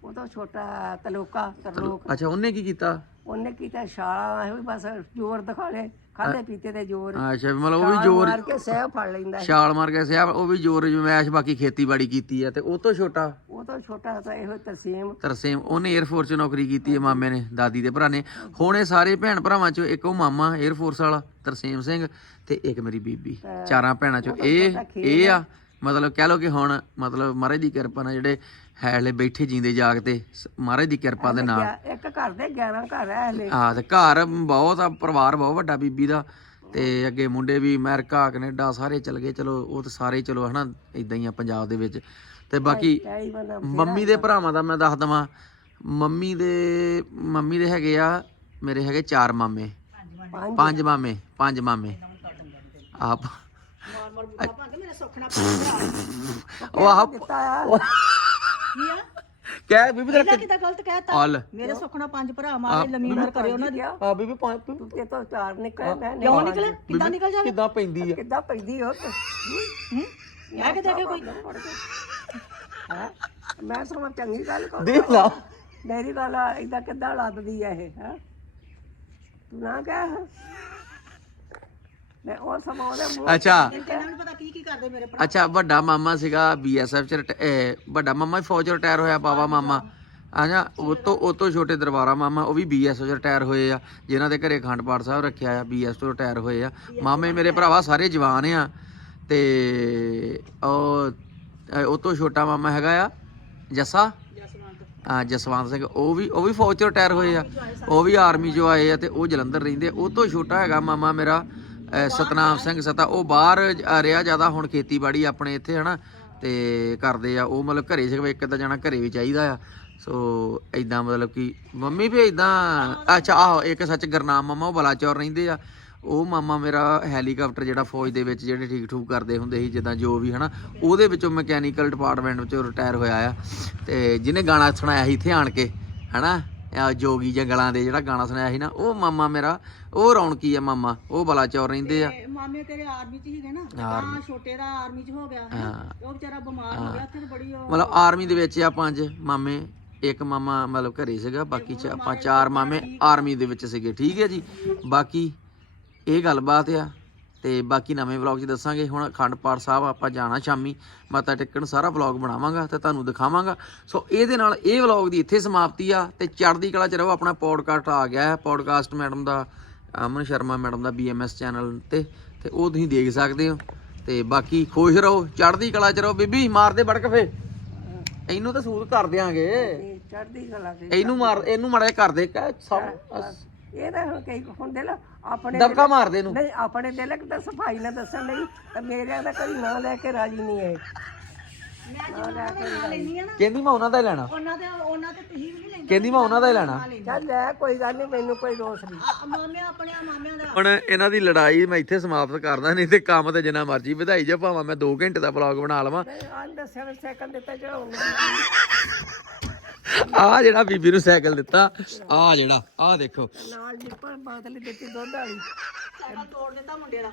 Speaker 2: ਉਹਦਾ ਛੋਟਾ ਤਲੋਕਾ ਤਰਲੋਕ।
Speaker 1: ਅੱਛਾ ਉਹਨੇ ਕੀ ਕੀਤਾ?
Speaker 2: ਉਹਨੇ ਕੀਤਾ ਛਾਲਾ ਇਹੋ ਹੀ ਬਸ ਜ਼ੋਰ ਦਿਖਾ ਲੈ ਖਾਦੇ ਪੀਤੇ ਤੇ ਜ਼ੋਰ।
Speaker 1: ਅੱਛਾ ਵੀ ਮਤਲਬ ਉਹ ਵੀ ਜ਼ੋਰ
Speaker 2: ਮਾਰ ਕੇ ਸਹਿ ਫੜ ਲੈਂਦਾ ਸੀ।
Speaker 1: ਛਾਲ ਮਾਰ ਕੇ ਸਿਆ ਉਹ ਵੀ ਜ਼ੋਰ ਜਮੈਸ਼ ਬਾਕੀ ਖੇਤੀਬਾੜੀ ਕੀਤੀ ਆ ਤੇ ਉਹ ਤੋਂ ਛੋਟਾ?
Speaker 2: ਉਹ ਤਾਂ ਛੋਟਾ ਤਾਂ ਇਹੋ ਤਰਸੀਮ।
Speaker 1: ਤਰਸੇਮ। ਉਹਨੇ 에ਅਰ ਫੋਰਸ 'ਚ ਨੌਕਰੀ ਕੀਤੀ ਹੈ ਮਾਮੇ ਨੇ ਦਾਦੀ ਦੇ ਭਰਾ ਨੇ। ਹੁਣ ਇਹ ਸਾਰੇ ਭੈਣ ਭਰਾਵਾਂ 'ਚੋਂ ਇੱਕ ਉਹ ਮਾਮਾ 에ਅਰ ਫੋਰਸ ਵਾਲਾ ਤਰਸੇਮ ਸਿੰਘ ਤੇ ਇੱਕ ਮੇਰੀ ਬੀਬੀ। ਚਾਰਾਂ ਭੈਣਾਂ 'ਚੋਂ ਇਹ ਇਹ ਆ। ਮਤਲਬ ਕਹਿ ਲਓ ਕਿ ਹੁਣ ਮਤਲਬ ਮਹਾਰਾਜ ਦੀ ਕਿਰਪਾ ਨਾਲ ਜਿਹੜੇ ਹੈ ਹਲੇ ਬੈਠੇ ਜੀਂਦੇ ਜਾਗਦੇ ਸ- ਮਹਾਰਾਜ ਦੀ ਕਿਰਪਾ ਦੇ ਨਾਲ।
Speaker 2: ਗਿਆ- ਇੱਕ ਘਰ ਦੇ 11 ਘਰ ਹੈ ਹਲੇ।
Speaker 1: ਆ ਤੇ ਘਰ ਬਹੁਤ ਆ ਪਰਿਵਾਰ ਬਹੁਤ ਵੱਡਾ ਬੀਬੀ ਦਾ। ਤੇ ਅੱਗੇ ਮੁੰਡੇ ਵੀ ਅਮਰੀਕਾ ਕੈਨੇਡਾ ਸਾਰੇ ਚਲ ਗਏ। ਚਲੋ ਉਹ ਤਾਂ ਸਾਰੇ ਚਲੋ ਹਨਾ ਇਦਾਂ ਹੀ ਆ ਪੰਜਾਬ ਦੇ ਵਿੱਚ। ਤੇ ਬਾਕੀ
Speaker 2: ਕਈ ਬੰਦਾ
Speaker 1: ਮੰਮੀ ਦੇ ਭਰਾਵਾਂ ਦਾ ਮੈਂ ਦੱਸ ਦਵਾਂ। ਮੰਮੀ ਦੇ ਮੰਮੀ ਦੇ ਹੈਗੇ ਆ ਮੇਰੇ ਹੈਗੇ ਚਾਰ ਮਾਮੇ।
Speaker 2: ਪੰਜ।
Speaker 1: ਪੰਜ ਮਾਮੇ ਪੰਜ ਮਾਮੇ। ਆਪ
Speaker 3: ਮਾਰ ਮਾਰ ਬੁੱਢਾ ਭਾਂਦੇ ਮੇਰੇ ਸੁੱਖਣਾ ਭਰਾ
Speaker 1: ਉਹ ਆਹ
Speaker 2: ਦਿੱਤਾ ਆ?
Speaker 3: ਕੀ ਆ?
Speaker 1: ਕਹਿ ਬੀਬੀ ਤੇਰਾ
Speaker 3: ਇਹਦਾ ਕਿਦਾਂ ਗਲਤ ਕਹਿਤਾ?
Speaker 1: ਹਲ।
Speaker 3: ਮੇਰੇ ਸੁੱਖਣਾ ਪੰਜ ਭਰਾ ਮਾਰੇ ਲੰਮੀ ਉਮਰ ਕਰੇ ਉਹਨਾਂ ਦੀ।
Speaker 1: ਆ ਬੀਬੀ ਪੰਜ
Speaker 2: ਤੂੰ ਤੇ ਤੋਂ ਚਾਰ ਨਿਕਲੇ ਮੈਂ
Speaker 3: ਕਿਉਂ ਨਿਕਲੇ? ਕਿੱਦਾਂ ਨਿਕਲ ਜਾਵੇ?
Speaker 1: ਕਿੱਦਾਂ ਪੈਂਦੀ ਆ?
Speaker 2: ਕਿੱਦਾਂ ਪੈਂਦੀ ਹੋ ਤੂੰ
Speaker 3: ਹੂੰ? ਇਹ ਕਿ ਦੇਖੇ ਕੋਈ?
Speaker 2: ਹੈਂ? ਮੈਂ ਸਮਾਂ ਚੰਗੀ ਗੱਲ ਕਰ
Speaker 1: ਦੇਖ ਲਾ।
Speaker 2: ਮੇਰੀ ਗੱਲ ਇਦਾਂ ਕਿੱਦਾਂ ਲੱਦਦੀ ਆ ਇਹ ਹੈ? ਤੂੰ ਨਾ ਕਹਿ। ਮੈਂ ਉਹ ਸਮਾਂ ਉਹਦੇ ਮੂੰਹ
Speaker 1: ਅੱਛਾ।
Speaker 3: ਇਹਨਾਂ ਨੂੰ ਪਤਾ ਕੀ ਕੀ ਕਰਦੇ ਮੇਰੇ ਭਰਾ।
Speaker 1: ਅੱਛਾ ਵੱਡਾ ਮਾਮਾ ਸੀਗਾ ਬੀਐਸਐਫ ਚ ਰਿਟ- ਇਹ ਵੱਡਾ ਮਾਮਾ ਵੀ ਫੌਜ ਚ ਰਿਟਾਇਰ ਹੋਇਆ ਬਾਵਾ ਮਾਮਾ। ਆਜਾ ਉਹ ਤੋਂ ਉਹ ਤੋਂ ਛੋਟੇ ਦਰਬਾਰਾ ਮਾਮਾ ਉਹ ਵੀ ਬੀਐਸਐਫ ਚ ਰਿਟਾਇਰ ਹੋਏ ਆ ਜਿਨ੍ਹਾਂ ਦੇ ਘਰੇ ਅਖੰਡ ਪਾਠ ਸਾਹਿਬ ਰੱਖਿਆ ਆ ਬੀਐਸ ਤੋਂ ਰਿਟਾਇਰ ਹੋਏ ਆ। ਮਾਮੇ ਮੇਰੇ ਭਰਾਵਾ ਸਾਰੇ ਜਵਾਨ ਆ ਤੇ ਉਹ ਤੋਂ ਛੋਟਾ ਮਾਮਾ ਹੈਗਾ ਆ ਜੱਸਾ?
Speaker 3: ਜਸਵੰਤ।
Speaker 1: ਆ ਜਸਵੰਤ ਸਿੰਘ। ਉਹ ਵੀ ਉਹ ਵੀ ਫੌਜ ਚ ਰਿਟਾਇਰ ਹੋਏ ਆ। ਉਹ ਵੀ ਆਰਮੀ ਚੋਂ ਆਏ ਆ ਤੇ ਉਹ ਜਲੰਧਰ ਰਹਿੰਦੇ ਆ। ਉਹ ਤੋਂ ਛੋਟਾ ਹੈਗਾ ਮਾਮਾ ਮੇਰਾ ਸਤਨਾਮ ਸਿੰਘ ਸਤਾ, ਉਹ ਬਾਹਰ ਰਿਹਾ ਜ਼ਿਆਦਾ ਹੁਣ ਖੇਤੀਬਾੜੀ ਆਪਣੇ ਇੱਥੇ, ਹਨਾ? ਤੇ ਕਰਦੇ ਆ, ਉਹ ਮਤਲਬ ਘਰੇ ਸਿਰਫ ਇੱਕ ਤਾਂ ਜਾਣਾ ਘਰੇ ਵੀ ਚਾਹੀਦਾ ਆ। ਸੋ ਐਦਾਂ ਮਤਲਬ ਕਿ ਮੰਮੀ ਵੀ ਐਦਾਂ ਅੱਛਾ, ਆਹੋ, ਇੱਕ ਸੱਚ ਗਰਨਾਮ ਮਾਮਾ, ਉਹ ਬਲਾਚੌਰ ਰਹਿੰਦੇ ਆ। ਉਹ ਮਾਮਾ ਮੇਰਾ ਹੈਲੀਕਾਪਟਰ ਜਿਹੜਾ ਫੌਜ ਦੇ ਵਿੱਚ ਜਿਹੜੇ ਠੀਕ ਠੂਕ ਕਰਦੇ ਹੁੰਦੇ ਸੀ, ਜਿੱਦਾਂ ਜੋ ਵੀ, ਹਨਾ? ਉਹਦੇ ਵਿੱਚੋਂ ਮਕੈਨੀਕਲ ਡਿਪਾਰਟਮੈਂਟ ਵਿੱਚੋਂ ਰਿਟਾਇਰ ਹੋਇਆ ਆ। ਤੇ ਜਿਹਨੇ ਗਾਣਾ ਸੁਣਾਇਆ ਸੀ ਇੱਥੇ ਆਣ ਕੇ, ਹਨਾ? ਆ ਜੋਗੀ ਜੰਗਲਾਂ ਦੇ ਜਿਹੜਾ ਗਾਣਾ ਸੁਣਾਇਆ ਸੀ ਨਾ ਉਹ ਮਾਮਾ ਮੇਰਾ ਉਹ ਰੌਣਕੀ ਆ ਮਾਮਾ ਉਹ ਬਲਾਚੌਰ ਰਹਿੰਦੇ ਆ।
Speaker 3: ਤੇ ਮਾਮੇ ਤੇਰੇ ਆਰਮੀ ਚ ਹੀਗੇ ਨਾ ਤਾਂ ਛੋਟੇ ਦਾ ਆਰਮੀ ਚ ਹੋ ਗਿਆ ਹਨਾ। ਉਹ ਵਿਚਾਰਾ ਬਿਮਾਰ ਹੋ ਗਿਆ ਉੱਥੇ ਤੇ ਬੜੀ ਉਹ
Speaker 1: ਮਤਲਬ ਆਰਮੀ ਦੇ ਵਿੱਚ ਆ ਪੰਜ ਮਾਮੇ ਇੱਕ ਮਾਮਾ ਮਤਲਬ ਘਰੇ ਸੀਗਾ ਬਾਕੀ ਚ ਆਪਾਂ ਚਾਰ ਮਾਮੇ ਆਰਮੀ ਦੇ ਵਿੱਚ ਸੀਗੇ ਠੀਕ ਹੈ ਜੀ। ਬਾਕੀ ਇਹ ਗੱਲਬਾਤ ਆ ਤੇ ਬਾਕੀ ਨਵੇਂ ਵਲੌਗ 'ਚ ਦੱਸਾਂਗੇ। ਹੁਣ ਅਖੰਡ ਪਾਠ ਸਾਹਿਬ ਆਪਾਂ ਜਾਣਾ ਸ਼ਾਮੀ। ਮੱਥਾ ਟੇਕਣ ਸਾਰਾ ਵਲੌਗ ਬਣਾਵਾਂਗਾ ਤੇ ਤੁਹਾਨੂੰ ਦਿਖਾਵਾਂਗਾ। ਸੋ ਇਹਦੇ ਨਾਲ ਇਹ ਵਲੌਗ ਦੀ ਇੱਥੇ ਸਮਾਪਤੀ ਆ ਤੇ ਚੜ੍ਹਦੀ ਕਲਾ 'ਚ ਰਹੋ। ਆਪਣਾ ਪੋਡਕਾਸਟ ਆ ਗਿਆ ਹੈ। ਪੋਡਕਾਸਟ ਮੈਡਮ ਦਾ ਅਮਨ ਸ਼ਰਮਾ ਮੈਡਮ ਦਾ ਬੀਐਮਐਸ ਚੈਨਲ ਤੇ ਤੇ ਉਹ ਤੁਸੀਂ ਦੇਖ ਸਕਦੇ ਹੋ। ਤੇ ਬਾਕੀ ਖੁਸ਼ ਰਹੋ। ਚੜ੍ਹਦੀ ਕਲਾ 'ਚ ਰਹੋ। ਬੀਬੀ ਮਾਰਦੇ ਬੜਕ ਫੇ। ਇਹਨੂੰ ਤਾਂ ਸੂਤ ਕਰ ਦਿਆਂਗੇ।
Speaker 2: ਚੜ੍ਹਦੀ ਕਲਾ ਦੀ
Speaker 1: ਇਹਨੂੰ ਮਾਰ ਇਹਨੂੰ ਮਾੜਾ ਜਿਹਾ ਕਰ ਦੇ। ਕਹਿ ਸਭ
Speaker 2: ਇਹ ਤਾਂ ਹੁਣ ਕਈ ਹੁੰਦੇ ਨਾ ਆਪਣੇ
Speaker 1: ਦਬਕਾ ਮਾਰ ਦੇ ਇਹਨੂੰ।
Speaker 2: ਨਹੀਂ ਆਪਣੇ ਦਿਲ ਤਾਂ ਸਫ਼ਾਈ ਨਾਲ ਦੱਸਣ ਲਈ ਤਾਂ ਮੇਰੇ ਦਾ ਕਦੀ ਨਾਂ ਲੈ ਕੇ ਰਾਜੀ ਨਹੀਂ ਹੈ
Speaker 3: ਮੈਂ ਜਿੰਨਾ ਦਾ ਨਾਂ ਲੈਣੀ ਆ ਨਾ।
Speaker 1: ਕਹਿੰਦੀ ਮੈਂ ਉਹਨਾਂ ਦਾ ਹੀ ਲੈਣਾ।
Speaker 3: ਉਹਨਾਂ ਦੇ ਉਹਨਾਂ ਤੇ ਤੁਸੀਂ ਵੀ ਨਹੀਂ ਲੈਂਦੇ।
Speaker 1: ਕਹਿੰਦੀ ਮੈਂ ਉਹਨਾਂ ਦਾ ਹੀ ਲੈਣਾ।
Speaker 2: ਚੱਲ ਲੈ ਕੋਈ ਗੱਲ ਨਹੀਂ ਮੈਨੂੰ ਕੋਈ ਦੋਸ਼ ਨਹੀਂ।
Speaker 3: ਆ- ਮਾਮੇ ਆਪਣੇ ਆ ਮਾਮਿਆਂ ਦਾ।
Speaker 1: ਹੁਣ ਇਹਨਾਂ ਦੀ ਲੜਾਈ ਮੈਂ ਇੱਥੇ ਸਮਾਪਤ ਕਰਦਾ ਨਹੀਂ ਤੇ ਕੰਮ ਤੇ ਜਿੰਨਾ ਮਰਜ਼ੀ ਵਧਾਈ ਜਾ ਭਾਵੇਂ ਮੈਂ 2 ਘੰਟੇ ਦਾ ਵਲੌਗ ਬਣਾ ਲਵਾਂ।
Speaker 2: ਆਂ ਦੱਸਿਆ ਦਿੱਤਾ ਚੜਾਉਣ
Speaker 1: ਆ ਜਿਹੜਾ ਬੀਬੀ ਨੂੰ ਸਾਈਕਲ ਦਿੱਤਾ ਆ ਜਿਹੜਾ ਆ ਦੇਖੋ।
Speaker 2: ਨਾਲ ਨਿੱਪਰ ਬਾਦਲ ਦਿੱਤੀ ਦੁੱਧ ਵਾਲੀ।
Speaker 3: ਤੋੜ ਦਿੱਤਾ ਮੁੰਡੇ ਦਾ।